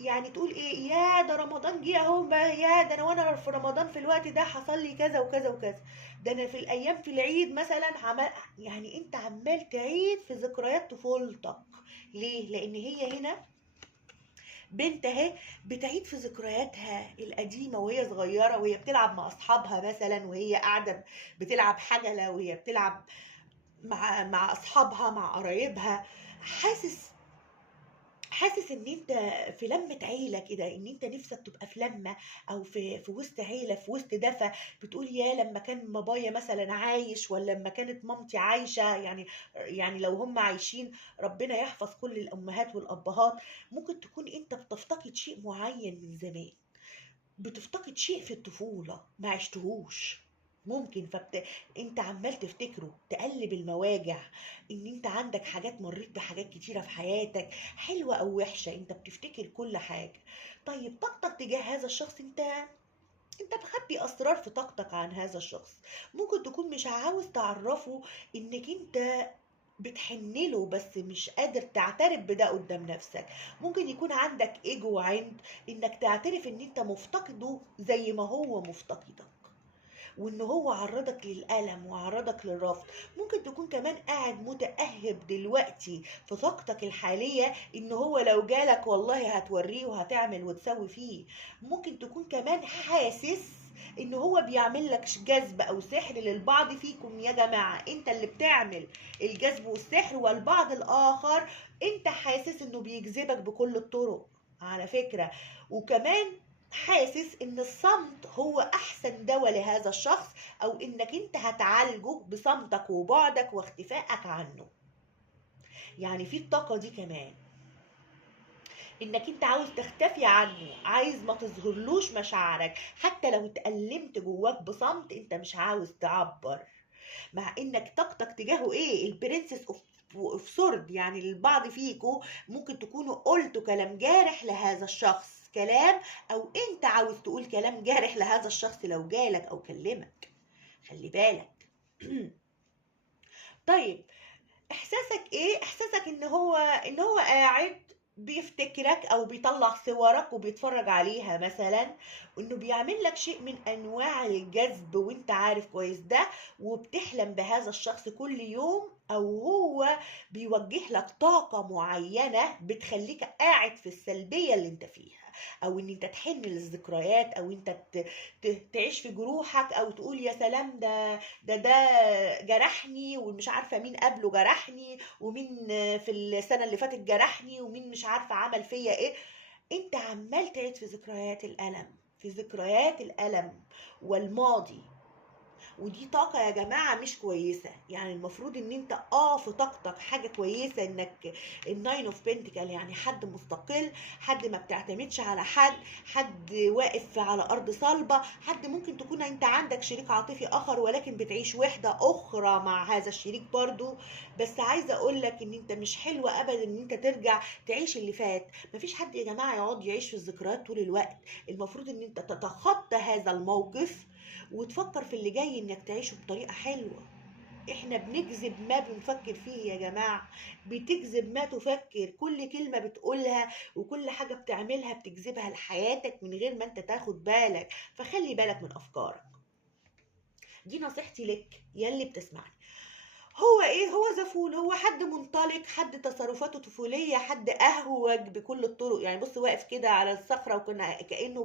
يعني تقول ايه، يا ده رمضان جه اهو، يا ده انا وانا في رمضان في الوقت ده حصل لي كذا وكذا وكذا، ده انا في الايام في العيد مثلا عمل. يعني انت عمال تعيد في ذكريات طفولتك. ليه؟ لان هي هنا بنت اهي بتعيد في ذكرياتها القديمه وهي صغيره، وهي بتلعب مع اصحابها مثلا، وهي قاعده بتلعب حجله، وهي بتلعب مع اصحابها مع قرايبها. حاسس حاسس ان انت في لمة عيلة كده، ان انت نفسك تبقى في لمة، او في وسط عيلة، في وسط دفى. بتقول يا لما كان بابايا مثلا عايش، ولا لما كانت مامتي عايشة. يعني لو هم عايشين، ربنا يحفظ كل الامهات والابهات. ممكن تكون انت بتفتقد شيء معين من زمان، بتفتقد شيء في الطفولة ما عشتهوش. ممكن انت عمال تفتكره، تقلب المواجع، ان انت عندك حاجات، مريت بحاجات كتيرة في حياتك، حلوة او وحشة، انت بتفتكر كل حاجة. طيب طاقتك تجاه هذا الشخص، انت مخبي اسرار في طاقتك عن هذا الشخص. ممكن تكون مش عاوز تعرفه انك انت بتحنله، بس مش قادر تعترف بده قدام نفسك. ممكن يكون عندك ايجو عند انك تعترف ان انت مفتقده زي ما هو مفتقدك، وان هو عرضك للألم وعرضك للرفض. ممكن تكون كمان قاعد متأهب دلوقتي في طاقتك الحالية ان هو لو جالك والله هتوريه وهتعمل وتسوي فيه. ممكن تكون كمان حاسس ان هو بيعمل لك جذب او سحر. للبعض فيكم يا جماعة انت اللي بتعمل الجذب والسحر، والبعض الاخر انت حاسس انه بيجذبك بكل الطرق على فكرة. وكمان حاسس ان الصمت هو احسن دواء لهذا الشخص، او انك انت هتعالجه بصمتك وبعدك واختفائك عنه. يعني في الطاقة دي كمان، انك انت عاوز تختفي عنه، عايز ما تظهرلوش مشاعرك، حتى لو اتألمت جواك بصمت انت مش عاوز تعبر. مع انك طاقتك تجاهه ايه، البرنسس اوف سورد. يعني البعض فيكم ممكن تكونوا قلتوا كلام جارح لهذا الشخص، كلام، او انت عاوز تقول كلام جارح لهذا الشخص لو جالك او كلمك. خلي بالك. طيب احساسك ايه؟ احساسك ان هو قاعد بيفتكرك، او بيطلع صورك وبيتفرج عليها مثلا، وانه بيعمل لك شيء من انواع الجذب، وانت عارف كويس ده، وبتحلم بهذا الشخص كل يوم، او هو بيوجه لك طاقة معينة بتخليك قاعد في السلبية اللي انت فيها، او ان انت تحن للذكريات، او انت تعيش في جروحك، او تقول يا سلام ده جرحني، ومش عارفه مين قبله جرحني، ومين في السنه اللي فاتت جرحني، ومين مش عارفه عمل فيا ايه. انت عمال تعيد في ذكريات الالم، في ذكريات الالم والماضي. ودي طاقة يا جماعة مش كويسة. يعني المفروض ان انت في طاقتك حاجة كويسة، انك الناين اوف بنتكل، يعني حد مستقل، حد ما بتعتمدش على حد واقف على ارض صلبة، حد ممكن تكون انت عندك شريك عاطفي اخر، ولكن بتعيش وحدة اخرى مع هذا الشريك برضو. بس عايزة اقول لك ان انت مش حلوة ابدا ان انت ترجع تعيش اللي فات. مفيش حد يا جماعة يقعد يعيش في الذكريات طول الوقت. المفروض ان انت تتخطى هذا الموقف وتفكر في اللي جاي انك تعيشه بطريقة حلوة. احنا بنجذب ما بنفكر فيه يا جماعة، بتجذب ما تفكر. كل كلمة بتقولها وكل حاجة بتعملها بتجذبها لحياتك من غير ما انت تاخد بالك. فخلي بالك من افكارك. دي نصيحتي لك يا اللي بتسمعني. هو ايه؟ هو زفول، هو حد منطلق، حد تصرفاته طفولية، حد اهوج بكل الطرق. يعني بص واقف كده على الصخرة، كأنه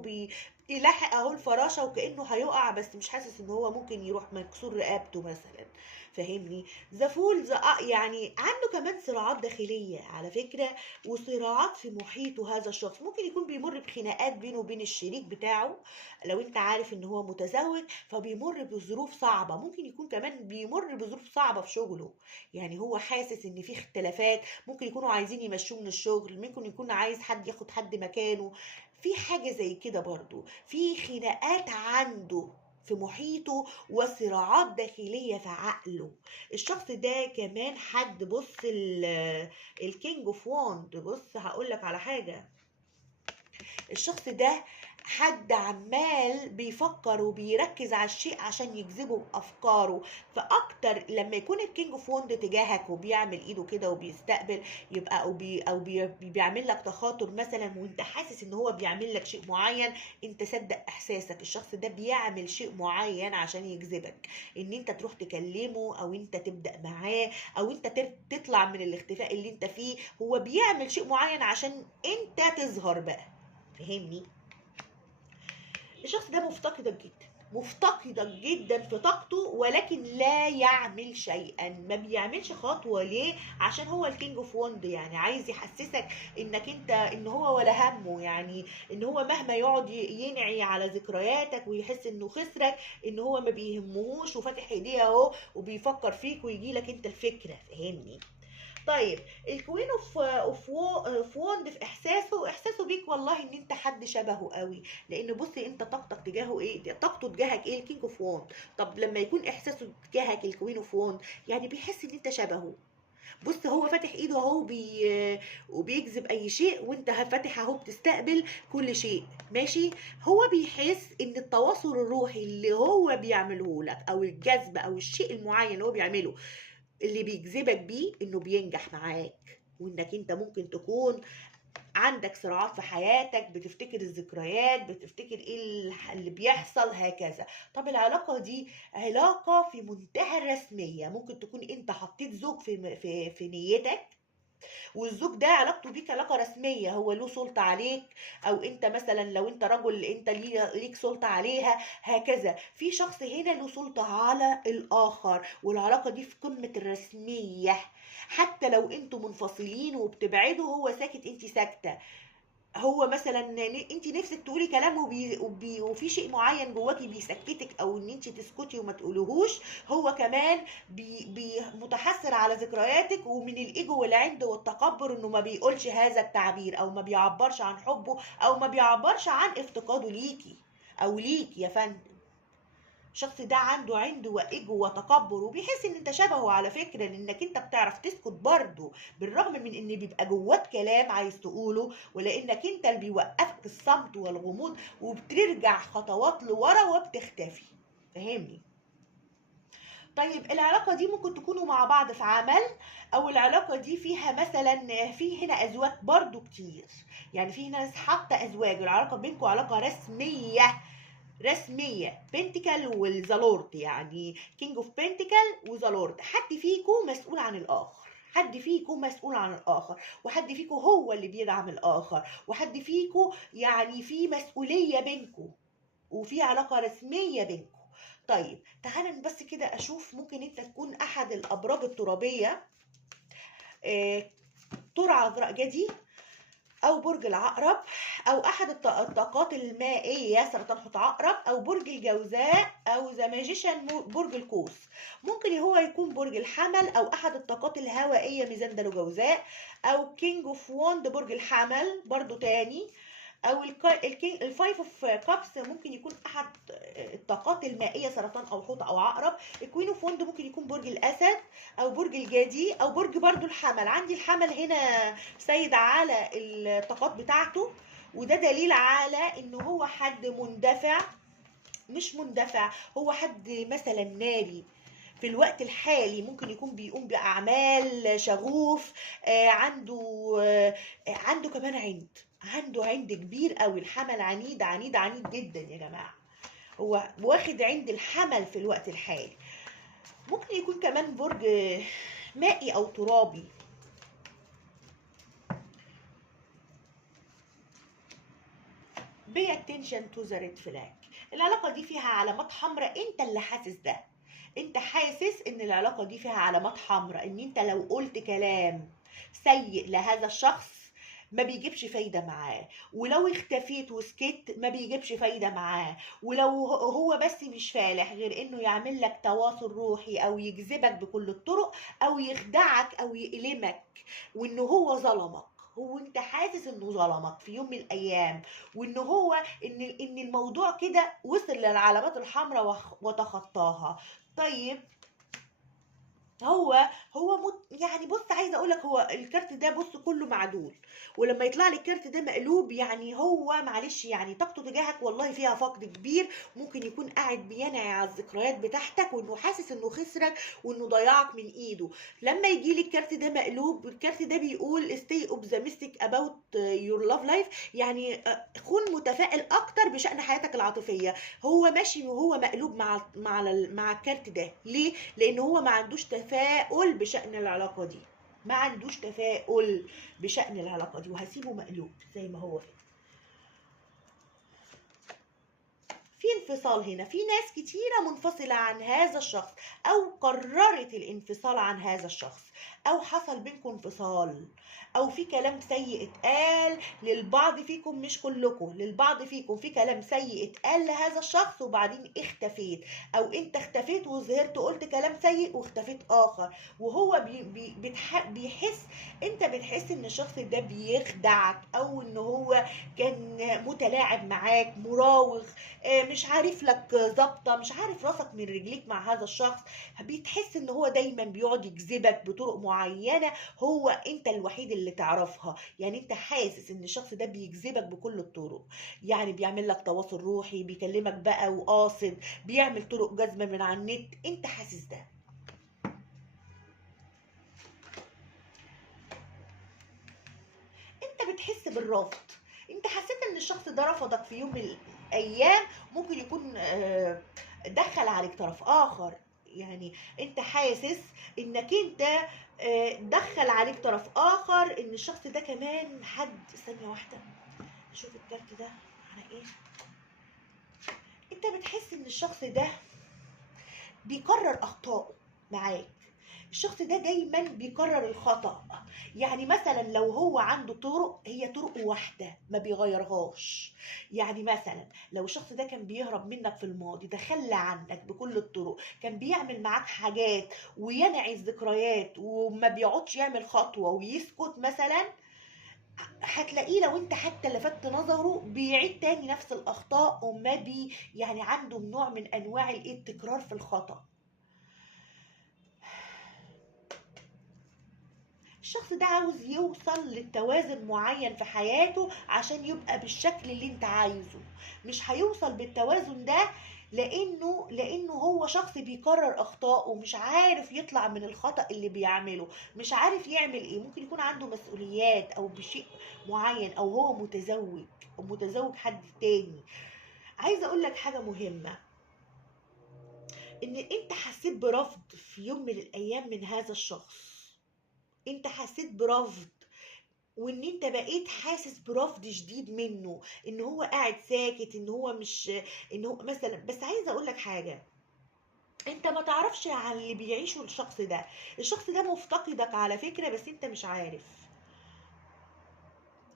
بيلاحق اهو الفراشة، وكأنه هيقع، بس مش حاسس ان هو ممكن يروح مكسور رقبته مثلا. فاهمني؟ ذا فول يعني عنده كمان صراعات داخلية على فكرة، وصراعات في محيطه. هذا الشخص ممكن يكون بيمر بخناقات بينه وبين الشريك بتاعه، لو انت عارف ان هو متزوج فبيمر بظروف صعبة. ممكن يكون كمان بيمر بظروف صعبة في شغله، يعني هو حاسس ان في اختلافات، ممكن يكونوا عايزين يمشوه من الشغل، ممكن يكون عايز حد ياخد حد مكانه، في حاجة زي كده. برضو في خناقات عنده في محيطه وصراعات داخلية في عقله. الشخص ده كمان حد، بص الكينج اوف واند، بص هقولك على حاجة، الشخص ده حد عمال بيفكر وبيركز على الشيء عشان يجذبه بافكاره. فاكتر لما يكون الكينج اوف وند تجاهك وبيعمل ايده كده وبيستقبل، يبقى بيعمل لك تخاطر مثلا، وانت حاسس ان هو بيعمل لك شيء معين، انت صدق احساسك، الشخص ده بيعمل شيء معين عشان يجذبك، ان انت تروح تكلمه او انت تبدا معاه او انت تطلع من الاختفاء اللي انت فيه. هو بيعمل شيء معين عشان انت تظهر بقى، فهمني؟ الشخص ده مفتقدك جدا، مفتقدك جدا في طاقته، ولكن لا يعمل شيئا، ما بيعملش خطوة. ليه؟ عشان هو الكينج اوف وند، يعني عايز يحسسك انك انت ان هو ولا همه، يعني ان هو مهما يقعد ينعي على ذكرياتك ويحس انه خسرك، ان هو ما بيهمهوش وفاتح ايديه اهو وبيفكر فيك ويجي لك انت الفكرة، فهمني؟ طيب الكوين اوف ووند في احساسه بيك، والله ان انت حد شبهه قوي، لان بصي انت طاقتك تجاهه ايه، طاقته تجاهك ايه، الكينج اوف ووند. طب لما يكون احساسه تجاهك الكوين اوف ووند، يعني بيحس ان انت شبهه. بص هو فاتح ايده اهو وبيجذب اي شيء، وانت فاتح اهو بتستقبل كل شيء، ماشي. هو بيحس ان التواصل الروحي اللي هو بيعمله لك، او الجذب او الشيء المعين اللي هو بيعمله، اللي بيجذبك بيه، انه بينجح معاك، وانك انت ممكن تكون عندك صراعات في حياتك، بتفتكر الذكريات، بتفتكر ايه اللي بيحصل هكذا. طب العلاقة دي علاقة في منتهى الرسمية، ممكن تكون انت حطيت زوج في نيتك، والزوج ده علاقته بيك علاقة رسمية، هو له سلطة عليك، او انت مثلا لو انت رجل انت ليك سلطة عليها، هكذا. في شخص هنا له سلطة على الاخر، والعلاقة دي في قمة الرسمية، حتى لو انتوا منفصلين وبتبعدوا، هو ساكت انت ساكتة. هو مثلا انت نفسك تقولي كلام وفي شيء معين جواكي بيسكتك، او ان انت تسكتي وما تقوليهوش، هو كمان متحسر على ذكرياتك، ومن الايجو والعند والتكبر انه ما بيقولش هذا التعبير، او ما بيعبرش عن حبه، او ما بيعبرش عن افتقاده ليكي او ليك يا فندم. الشخص ده عنده عند وايجو وتكبر، وبيحس ان انت شبهه على فكره، لانك انت بتعرف تسكت برضه، بالرغم من ان بيبقى جواك كلام عايز تقوله، ولانك انت اللي بيوقفك الصمت والغموض، وبترجع خطوات لورا وبتختفي، فاهمني؟ طيب العلاقة دي ممكن تكونوا مع بعض في عمل، او العلاقة دي فيها مثلا، في هنا ازواج برضو كتير، يعني في ناس حاطة ازواج، العلاقة بينكم علاقة رسمية، رسميه، بنتكل وذا لورد، يعني كينج اوف بنتكل وذا لورد، حد فيكم مسؤول عن الاخر، حد فيكم مسؤول عن الاخر، وحد فيكم هو اللي بيدعم الاخر، وحد فيكم يعني في مسؤوليه بينكم، وفي علاقه رسميه بينكم. طيب تعالى بس كده اشوف، ممكن انت تكون احد الابراج الترابيه، آه، ترعى عذراء جدي، او برج العقرب، او احد الطاقات المائيه سرطان حوت عقرب، او برج الجوزاء، او ذا ماجيشن برج القوس. ممكن هو يكون برج الحمل، او احد الطاقات الهوائيه ميزان دلو جوزاء، او كينج اوف ووند برج الحمل برضو تاني، او الفايف اوف كابس ممكن يكون احد الطاقات المائيه سرطان او حوت او عقرب. الكوين اوف وند ممكن يكون برج الاسد، او برج الجدي، او برج برضو الحمل. عندي الحمل هنا سيد على الطاقات بتاعته، وده دليل على انه هو حد مندفع، مش مندفع، هو حد مثلا ناري في الوقت الحالي، ممكن يكون بيقوم بأعمال شغوف، عنده كمان عنده عند كبير قوي. الحمل عنيد عنيد عنيد جدا يا جماعة، هو واخد عند الحمل في الوقت الحالي. ممكن يكون كمان برج مائي أو ترابي. pay attention to the red flag. العلاقة دي فيها علامات حمراء، انت اللي حاسس ده، انت حاسس ان العلاقة دي فيها علامات حمراء، ان انت لو قلت كلام سيء لهذا الشخص ما بيجيبش فايدة معاه، ولو اختفيت وسكت ما بيجيبش فايدة معاه، ولو هو بس مش فالح غير انه يعمل لك تواصل روحي او يجذبك بكل الطرق او يخدعك او يألمك، وانه هو ظلمك. هو انت حاسس انه ظلمك في يوم من الايام، وان هو ان الموضوع كده وصل للعلامات الحمراء وتخطاها. طيب هو يعني بص، عايزه اقول لك هو الكارت ده بص كله معدول، ولما يطلع لي الكارت ده مقلوب يعني هو معلش يعني طاقته تجاهك والله فيها فقد كبير. ممكن يكون قاعد بينعي على الذكريات بتاعتك، وانه حاسس انه خسرك وانه ضيعك من ايده. لما يجي لي الكارت ده مقلوب، الكارت ده بيقول stay optimistic about your love life، يعني كن متفائل اكتر بشأن حياتك العاطفيه. هو ماشي وهو مقلوب مع الكارت ده ليه؟ لان هو ما عندوش تفاؤل بشأن العلاقة دي، ما عندوش تفاؤل بشأن العلاقة دي، وهسيبه مقلوب زي ما هو كده. في انفصال هنا، في ناس كتيرة منفصلة عن هذا الشخص أو قررت الانفصال عن هذا الشخص، أو حصل بينكم انفصال، أو في كلام سيء اتقال للبعض فيكم، مش كلكم، للبعض فيكم في كلام سيء اتقال لهذا الشخص وبعدين اختفيت، أو أنت اختفيت وظهرت قلت كلام سيء واختفيت آخر، وهو بيحس، أنت بتحس إن الشخص ده بيخدعك، أو إن هو كان متلاعب معاك، مراوغ، مش عارف لك ظابطه، مش عارف راسك من رجليك مع هذا الشخص. بتحس ان هو دايما بيقعد يجذبك بطرق معينه هو انت الوحيد اللي تعرفها، يعني انت حاسس ان الشخص ده بيجذبك بكل الطرق، يعني بيعمل لك تواصل روحي، بيكلمك بقى وقاصد، بيعمل طرق جذب من على النت، انت حاسس ده. انت بتحس بالرفض، انت حسيت ان الشخص ده رفضك في يوم من الايام، ممكن يكون دخل عليك طرف اخر، يعني انت حاسس انك انت دخل عليك طرف اخر، ان الشخص ده كمان حد. ثانية واحدة اشوف الكارت ده على ايه. انت بتحس ان الشخص ده بيكرر اخطائه معاك، الشخص ده دايما بيكرر الخطأ، يعني مثلا لو هو عنده طرق هي طرق واحدة ما بيغيرهاش، يعني مثلا لو الشخص ده كان بيهرب منك في الماضي، تخلى عنك بكل الطرق، كان بيعمل معاك حاجات وينعي الذكريات وما بيقعدش يعمل خطوة ويسكت مثلا، هتلاقيه لو انت حتى لفت نظره بيعيد تاني نفس الأخطاء، وما يعني عنده نوع من أنواع التكرار في الخطأ. الشخص ده عاوز يوصل للتوازن معين في حياته عشان يبقى بالشكل اللي انت عايزه، مش هيوصل بالتوازن ده لانه هو شخص بيكرر اخطاءه ومش عارف يطلع من الخطأ اللي بيعمله، مش عارف يعمل ايه، ممكن يكون عنده مسؤوليات او بشيء معين، او هو متزوج او متزوج حد تاني. عايزه اقول لك حاجه مهمه، ان انت حسيت برفض في يوم من الايام من هذا الشخص، انت حسيت برفض، وان انت بقيت حاسس برفض شديد منه، ان هو قاعد ساكت، ان هو مش، ان هو مثلا، بس عايزه اقول لك حاجه، انت ما تعرفش عن اللي بيعيشه الشخص ده، الشخص ده مفتقدك على فكره بس انت مش عارف،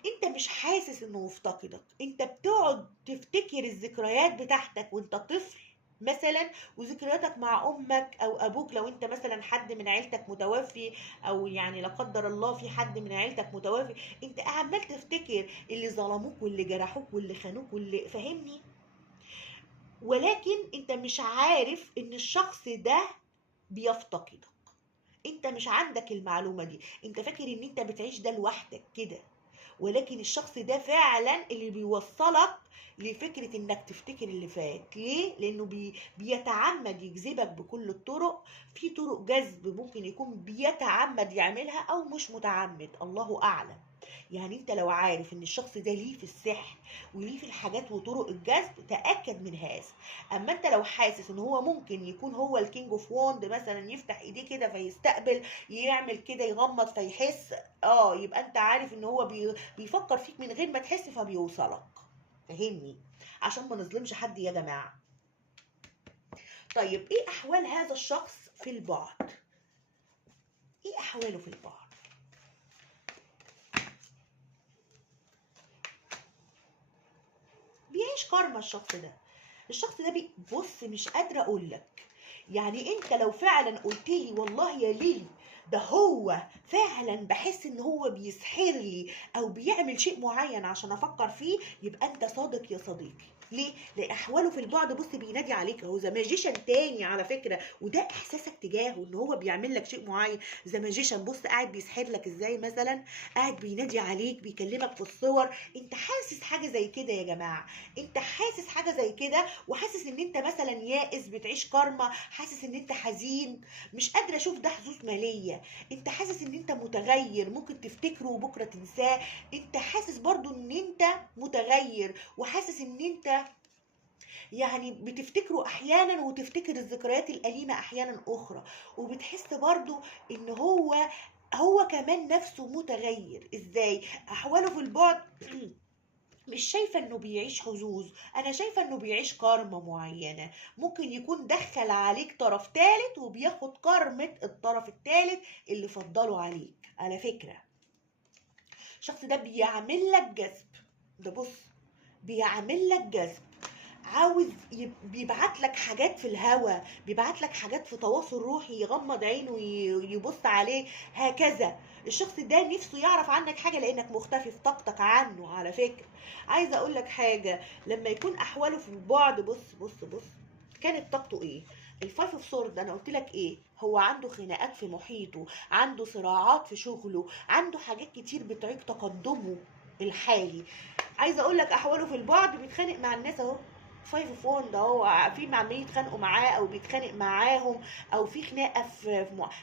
انت مش حاسس انه مفتقدك، انت بتقعد تفتكر الذكريات بتاعتك وانت طفل مثلا، وذكرياتك مع امك او ابوك لو انت مثلا حد من عيلتك متوفي، او يعني لا قدر الله في حد من عيلتك متوفي، انت عمال تفتكر اللي ظلموك واللي جرحوك واللي خانوك واللي، فاهمني؟ ولكن انت مش عارف ان الشخص ده بيفتقدك، انت مش عندك المعلومة دي، انت فاكر ان انت بتعيش ده لوحدك كده، ولكن الشخص ده فعلا اللي بيوصلك لفكرة انك تفتكر اللي فات. ليه؟ لانه بيتعمد يجذبك بكل الطرق، في طرق جذب ممكن يكون بيتعمد يعملها او مش متعمد، الله اعلم. يعني انت لو عارف ان الشخص ده ليه في السحر وليه في الحاجات وطرق الجذب، تأكد من هذا. اما انت لو حاسس ان هو ممكن يكون هو الكينج اوف ووند مثلا، يفتح ايديه كده فيستقبل، يعمل كده يغمض فيحس، يبقى انت عارف ان هو بيفكر فيك من غير ما تحس فبيوصلك، فهمني؟ عشان ما نظلمش حد يا جماعة. طيب ايه احوال هذا الشخص في البعد؟ ايه احواله في البعد؟ بيعيش كارما الشخص ده. الشخص ده بص مش قادره اقول لك، يعني انت لو فعلا قلت لي والله يا ليلي ده هو فعلا بحس ان هو بيسحر لي او بيعمل شيء معين عشان افكر فيه، يبقى انت صادق يا صديقي. ليه؟ لان احواله في البعد بص بينادي عليك اهو، زي ماجيشن تاني على فكره، وده احساسك تجاهه ان هو بيعمل لك شيء معين. زي ماجيشن بص قاعد بيسحر لك ازاي، مثلا قاعد بينادي عليك بيكلمك في الصور. انت حاسس حاجه زي كده يا جماعه؟ انت حاسس حاجه زي كده وحاسس ان انت مثلا يائس بتعيش كارما، حاسس ان انت حزين مش قادره اشوف ده حظوظ ماليه، انت حاسس ان انت متغير ممكن تفتكره وبكره تنساه، انت حاسس برضو ان انت متغير وحاسس ان انت يعني بتفتكره احيانا وتفتكر الذكريات الاليمه احيانا اخرى، وبتحس برضو ان هو كمان نفسه متغير. ازاي احواله في البعد؟ مش شايفة انه بيعيش حظوظ، انا شايفة انه بيعيش كارما معينة. ممكن يكون دخل عليك طرف تالت وبياخد كارمة الطرف التالت اللي فضله عليك. على فكرة الشخص ده بيعمل لك جذب، ده بص بيعمل لك جذب، عاوز بيبعت لك حاجات في الهوا، بيبعت لك حاجات في تواصل روحي، يغمض عينه ويبص عليه هكذا. الشخص ده نفسه يعرف عنك حاجة لانك مختفي في طاقتك عنه. على فكرة عايزة اقول لك حاجة، لما يكون احواله في البعد بص كانت طاقته ايه؟ الفايف اوف سورد انا قلت لك ايه؟ هو عنده خناقات في محيطه، عنده صراعات في شغله، عنده حاجات كتير بتعيق تقدمه الحالي. عايزه اقول لك احواله في البعد بيتخانق مع الناس اهو، فايف اوف وند اهو، في عمالين يتخانقوا معاه او بيتخانق معاهم، او في خناقه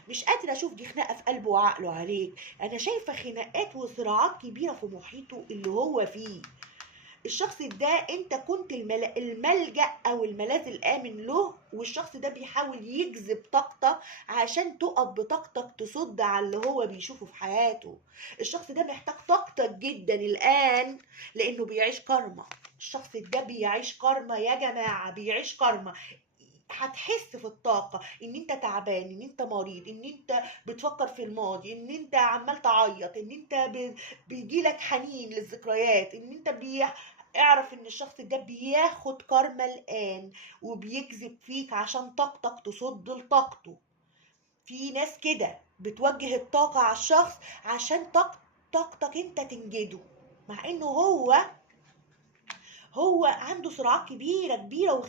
مش قادره اشوف دي خناقه في قلبه وعقله عليك، انا شايفه خناقات وصراعات كبيره في محيطه اللي هو فيه. الشخص ده انت كنت الملجأ او الملاذ الامن له، والشخص ده بيحاول يجذب طاقتك عشان تقف بطاقتك تصد على اللي هو بيشوفه في حياته. الشخص ده محتاج طاقتك جدا الان لانه بيعيش كارما. الشخص ده بيعيش كارما يا جماعة، بيعيش كارما. هتحس في الطاقة ان انت تعبان، ان انت مريض، ان انت بتفكر في الماضي، ان انت عمال تعيط، ان انت بيجيلك حنين للذكريات، ان انت اعرف ان الشخص ده بياخد كارما الان وبيكذب فيك عشان طاقتك تصد لطاقته. في ناس كده بتوجه الطاقة على الشخص عشان طاقتك انت تنجده، مع انه هو عنده صراعات كبيرة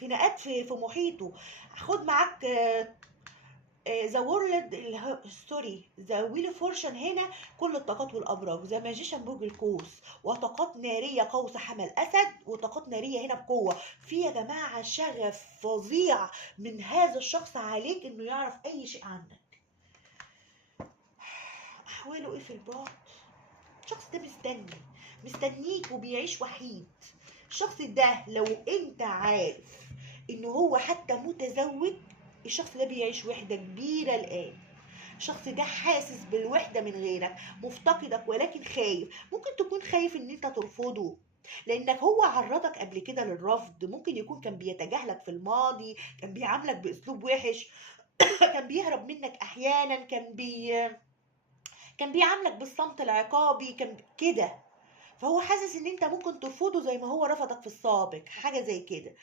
خناقات في محيطه. خد معاك ذا وورلد سوري ذا ويل فورشن هنا كل الطاقات والابراج، ذا ماجيشن برج القوس، وطاقات ناريه قوس حمل اسد، وطاقات ناريه هنا بقوه. في يا جماعه شغف فظيع من هذا الشخص عليك انه يعرف اي شيء عنك. احواله ايه في البعد؟ الشخص ده مستنيك وبيعيش وحيد. الشخص ده لو انت عارف انه هو حتى متزوج، الشخص ده بيعيش وحدة كبيرة الآن. الشخص ده حاسس بالوحدة من غيرك، مفتقدك ولكن خايف. ممكن تكون خايف ان انت ترفضه لانك هو عرضك قبل كده للرفض، ممكن يكون كان بيتجاهلك في الماضي، كان بيعاملك باسلوب وحش كان بيهرب منك احيانا، كان بيعاملك بالصمت العقابي، كان كده. فهو حاسس ان انت ممكن ترفضه زي ما هو رفضك في السابق، حاجه زي كده.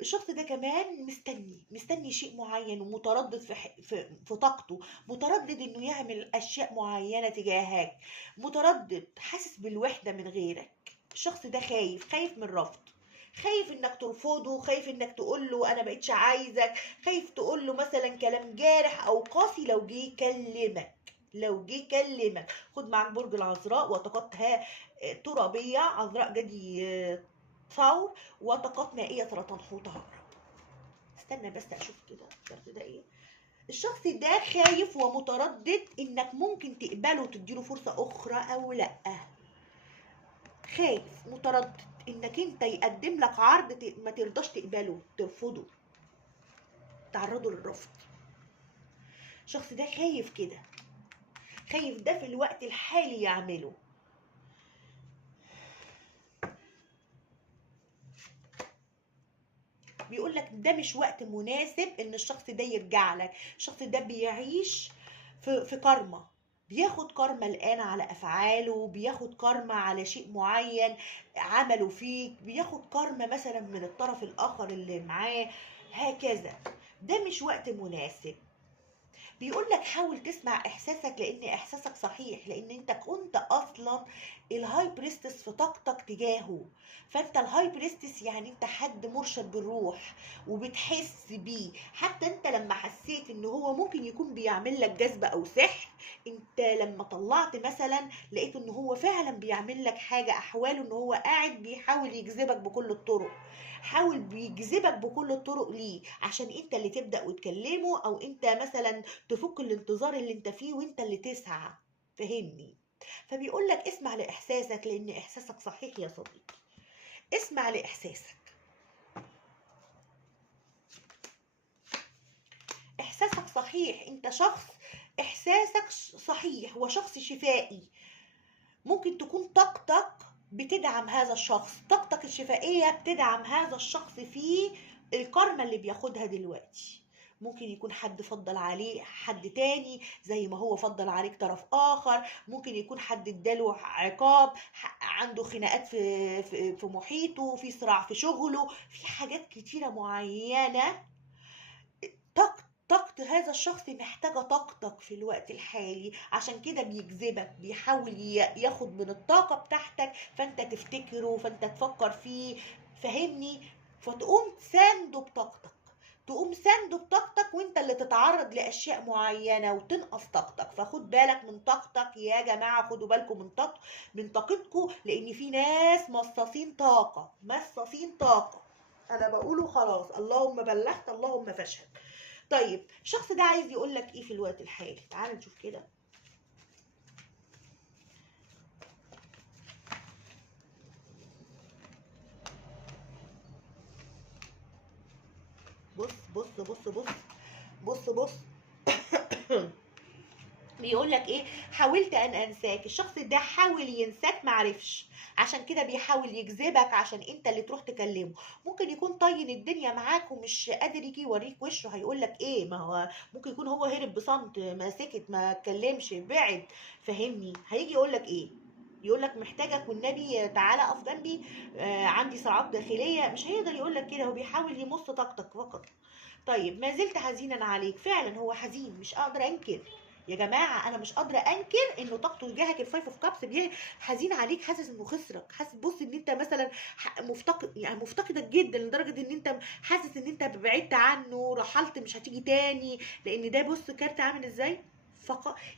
الشخص ده كمان مستني شيء معين ومتردد في طاقته، متردد انه يعمل اشياء معينه تجاهك، متردد حاسس بالوحده من غيرك. الشخص ده خايف من الرفض، خايف انك ترفضه، خايف انك تقول له انا بقيتش عايزك، خايف تقول له مثلا كلام جارح او قاسي لو جه يكلمك. خد معاك برج العذراء وطاقتها ترابية عذراء جدي ثور، وطاقات مائية سرطان حوت عقرب. استنى بس اشوف كده الكارت ده ايه. الشخص ده خايف ومتردد انك ممكن تقبله وتديله فرصة اخرى او لا. خايف متردد انك انت يقدم لك عرض ما ترضاش تقبله، ترفضه، تعرضه للرفض. الشخص ده خايف كده، خايف ده في الوقت الحالي يعمله. بيقول لك ده مش وقت مناسب ان الشخص ده يرجع لك. الشخص ده بيعيش في كارما، بياخد كارما الآن على أفعاله، بياخد كارما على شيء معين عمله فيك، بياخد كارما مثلا من الطرف الآخر اللي معاه، هكذا. ده مش وقت مناسب. بيقول لك حاول تسمع احساسك، لان احساسك صحيح، لان انت كنت اصلا الهاي بريستس في طاقتك تجاهه. فانت الهاي بريستس يعني انت حد مرشد بالروح وبتحس بيه. حتى انت لما حسيت ان هو ممكن يكون بيعمل لك جذب او سحر، انت لما طلعت مثلا لقيت ان هو فعلا بيعمل لك حاجة، احواله ان هو قاعد بيحاول يجذبك بكل الطرق. حاول بيجذبك بكل الطرق ليه، عشان انت اللي تبدأ وتكلمه، او انت مثلا تفك الانتظار اللي انت فيه وانت اللي تسعى. فهمني؟ فبيقول لك اسمع لإحساسك، لأن إحساسك صحيح يا صديقي. اسمع لإحساسك. إحساسك صحيح، انت شخص إحساسك صحيح وشخص شفائي. ممكن تكون طاقتك بتدعم هذا الشخص، طاقتك الشفائية بتدعم هذا الشخص في الكارما اللي بياخدها دلوقتي. ممكن يكون حد فضل عليه حد تاني زي ما هو فضل عليك طرف آخر. ممكن يكون حد اداله عقاب، عنده خناقات في محيطه، في صراع في شغله، في حاجات كتيرة معينة. طاقة هذا الشخص محتاجة طاقتك في الوقت الحالي، عشان كده بيجذبك، بيحاول ياخد من الطاقة بتاعتك، فانت تفتكره، فانت تفكر فيه. فهمني؟ فتقوم سانده بطاقتك، تقوم سانده بطاقتك، وانت اللي تتعرض لاشياء معينة وتنقص طاقتك. فخد بالك من طاقتك يا جماعة، خدوا بالكم من طاقتكم، لان في ناس مصاصين طاقة، مصاصين طاقة. انا بقوله خلاص، اللهم بلغت اللهم فاشهد. طيب الشخص ده عايز يقول لك ايه في الوقت الحالي؟ تعال نشوف كده. بص بص بص بص بص بص. بيقول لك ايه؟ حاولت ان انساك. الشخص ده حاول ينساك معرفش، عشان كده بيحاول يجذبك عشان انت اللي تروح تكلمه. ممكن يكون طين الدنيا معاك ومش قادر يجي يوريك وشه. هيقول لك ايه؟ ما هو ممكن يكون هو هرب بصمت، ما سكت، ما اتكلمش، بعد. فهمني؟ هيجي يقول لك ايه؟ يقول لك محتاجك والنبي تعالى اقف جنبي، عندي صراعات داخليه. مش هيقدر يقول لك كده، هو بيحاول يمص طاقتك فقط. طيب ما زلت حزينا عليك. فعلا هو حزين، مش اقدر انكر يا جماعه، انا مش قادره انكر انه طاقته تجاهك الفايف اوف كابس حزين عليك، حاسس انه خسرك، حاسس بص ان انت مثلا مفتقد، يعني مفتقدك جدا لدرجه ان انت حاسس ان انت بعدت عنه، رحلت، مش هتيجي تاني. لان ده بص كارت عامل ازاي،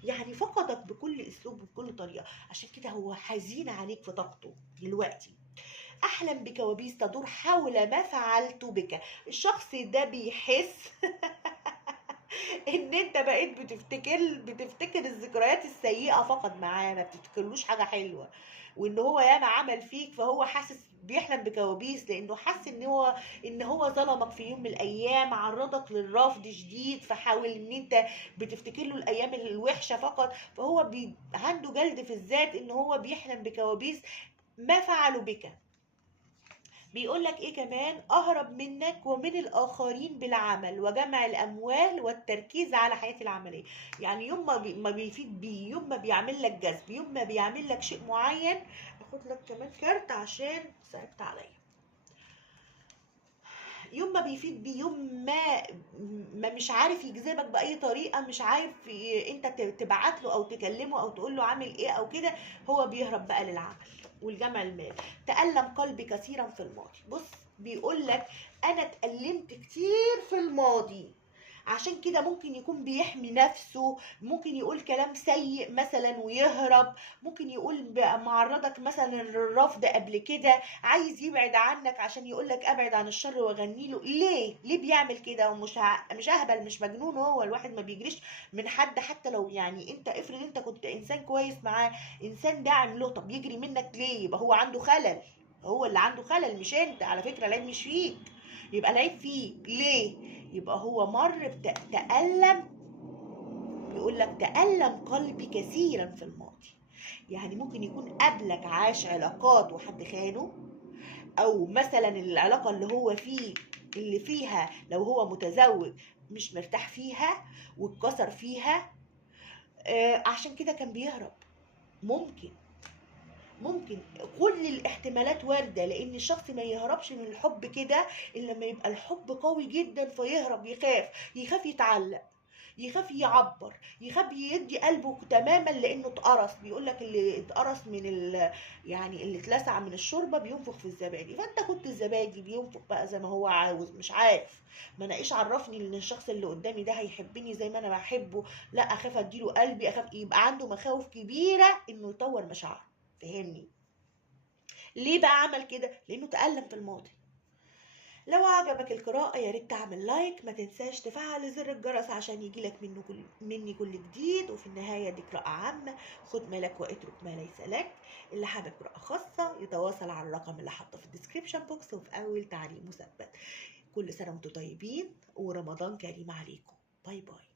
يعني فقدك بكل اسلوب وبكل طريقه. عشان كده هو حزين عليك في طاقته دلوقتي. احلم بكوابيس تدور حول ما فعلت بك. الشخص ده بيحس ان انت بقيت بتفتكر الذكريات السيئة فقط معاه، ما بتفتكرلوش حاجة حلوة، وان هو ياما عمل فيك. فهو حاسس بيحلم بكوابيس، لانه حاسس ان هو ظلمك في يوم من الايام، عرضك للرفض شديد، فحاول ان انت بتفتكر له الايام الوحشة فقط. فهو عنده جلد في الذات، ان هو بيحلم بكوابيس ما فعلوا بك. بيقول لك ايه كمان؟ اهرب منك ومن الاخرين بالعمل وجمع الاموال والتركيز على حياتي العمليه. يعني يوم ما بيفيد بيه، يوم ما بيعمل لك جذب، يوم ما بيعمل لك شيء معين. اخد لك كمان كارت عشان صعبت عليا. يوم ما بيفيد بيه، يوم ما مش عارف يجذبك باي طريقه، مش عارف انت تبعت له او تكلمه او تقول له عامل ايه او كده، هو بيهرب بقى للعمل والجمع المال. تألم قلبي كثيرا في الماضي. بص بيقول لك انا اتألمت كتير في الماضي، عشان كده ممكن يكون بيحمي نفسه، ممكن يقول كلام سيء مثلا ويهرب، ممكن يقول معرضك مثلا للرفض قبل كده، عايز يبعد عنك عشان يقولك ابعد عن الشر واغني له. ليه بيعمل كده؟ ومش مش اهبل، مش مجنون. هو الواحد ما بيجريش من حد، حتى لو يعني انت افرض انت كنت انسان كويس معاه، انسان داعم له، طب يجري منك ليه؟ يبقى هو عنده خلل، هو اللي عنده خلل مش انت. على فكرة العيب مش فيك، يبقى العيب فيه. ليه؟ يبقى هو مر بتألم. بيقول لك تألم قلبي كثيرا في الماضي. يعني ممكن يكون قبلك عاش علاقات وحد خانه، او مثلا العلاقة اللي هو فيه اللي فيها لو هو متزوج مش مرتاح فيها واتكسر فيها، عشان كده كان بيهرب. ممكن ممكن كل الاحتمالات واردة، لأن الشخص ما يهربش من الحب كده إلا لما يبقى الحب قوي جدا فيهرب، يخاف يتعلق، يخاف يعبر، يخاف يدي قلبه تماما لأنه اتقرص. بيقول لك اللي اتقرص من يعني اللي اتلسع من الشوربة بينفخ في الزبادي. فأنت كنت الزبادي بينفخ بقى زي ما هو عاوز، مش عارف. ما انا عرفني ان الشخص اللي قدامي ده هيحبني زي ما انا بحبه؟ لا، اخاف اديله قلبي، اخاف يبقى عنده مخاوف كبيره انه يطور مشاعره. فهمني؟ ليه بقى عمل كده؟ لانه تألم في الماضي. لو عجبك القراءة يا ريت تعمل لايك، ما تنساش تفعل زر الجرس عشان يجيلك مني كل جديد. وفي النهاية دي قراءة عامة، خد ما لك واترك ما ليس لك. اللي حابب قراءة خاصة يتواصل على الرقم اللي حاطه في الديسكريبشن بوكس وفي أول تعليق مثبت. كل سنة وانتم طيبين ورمضان كريم عليكم. باي باي.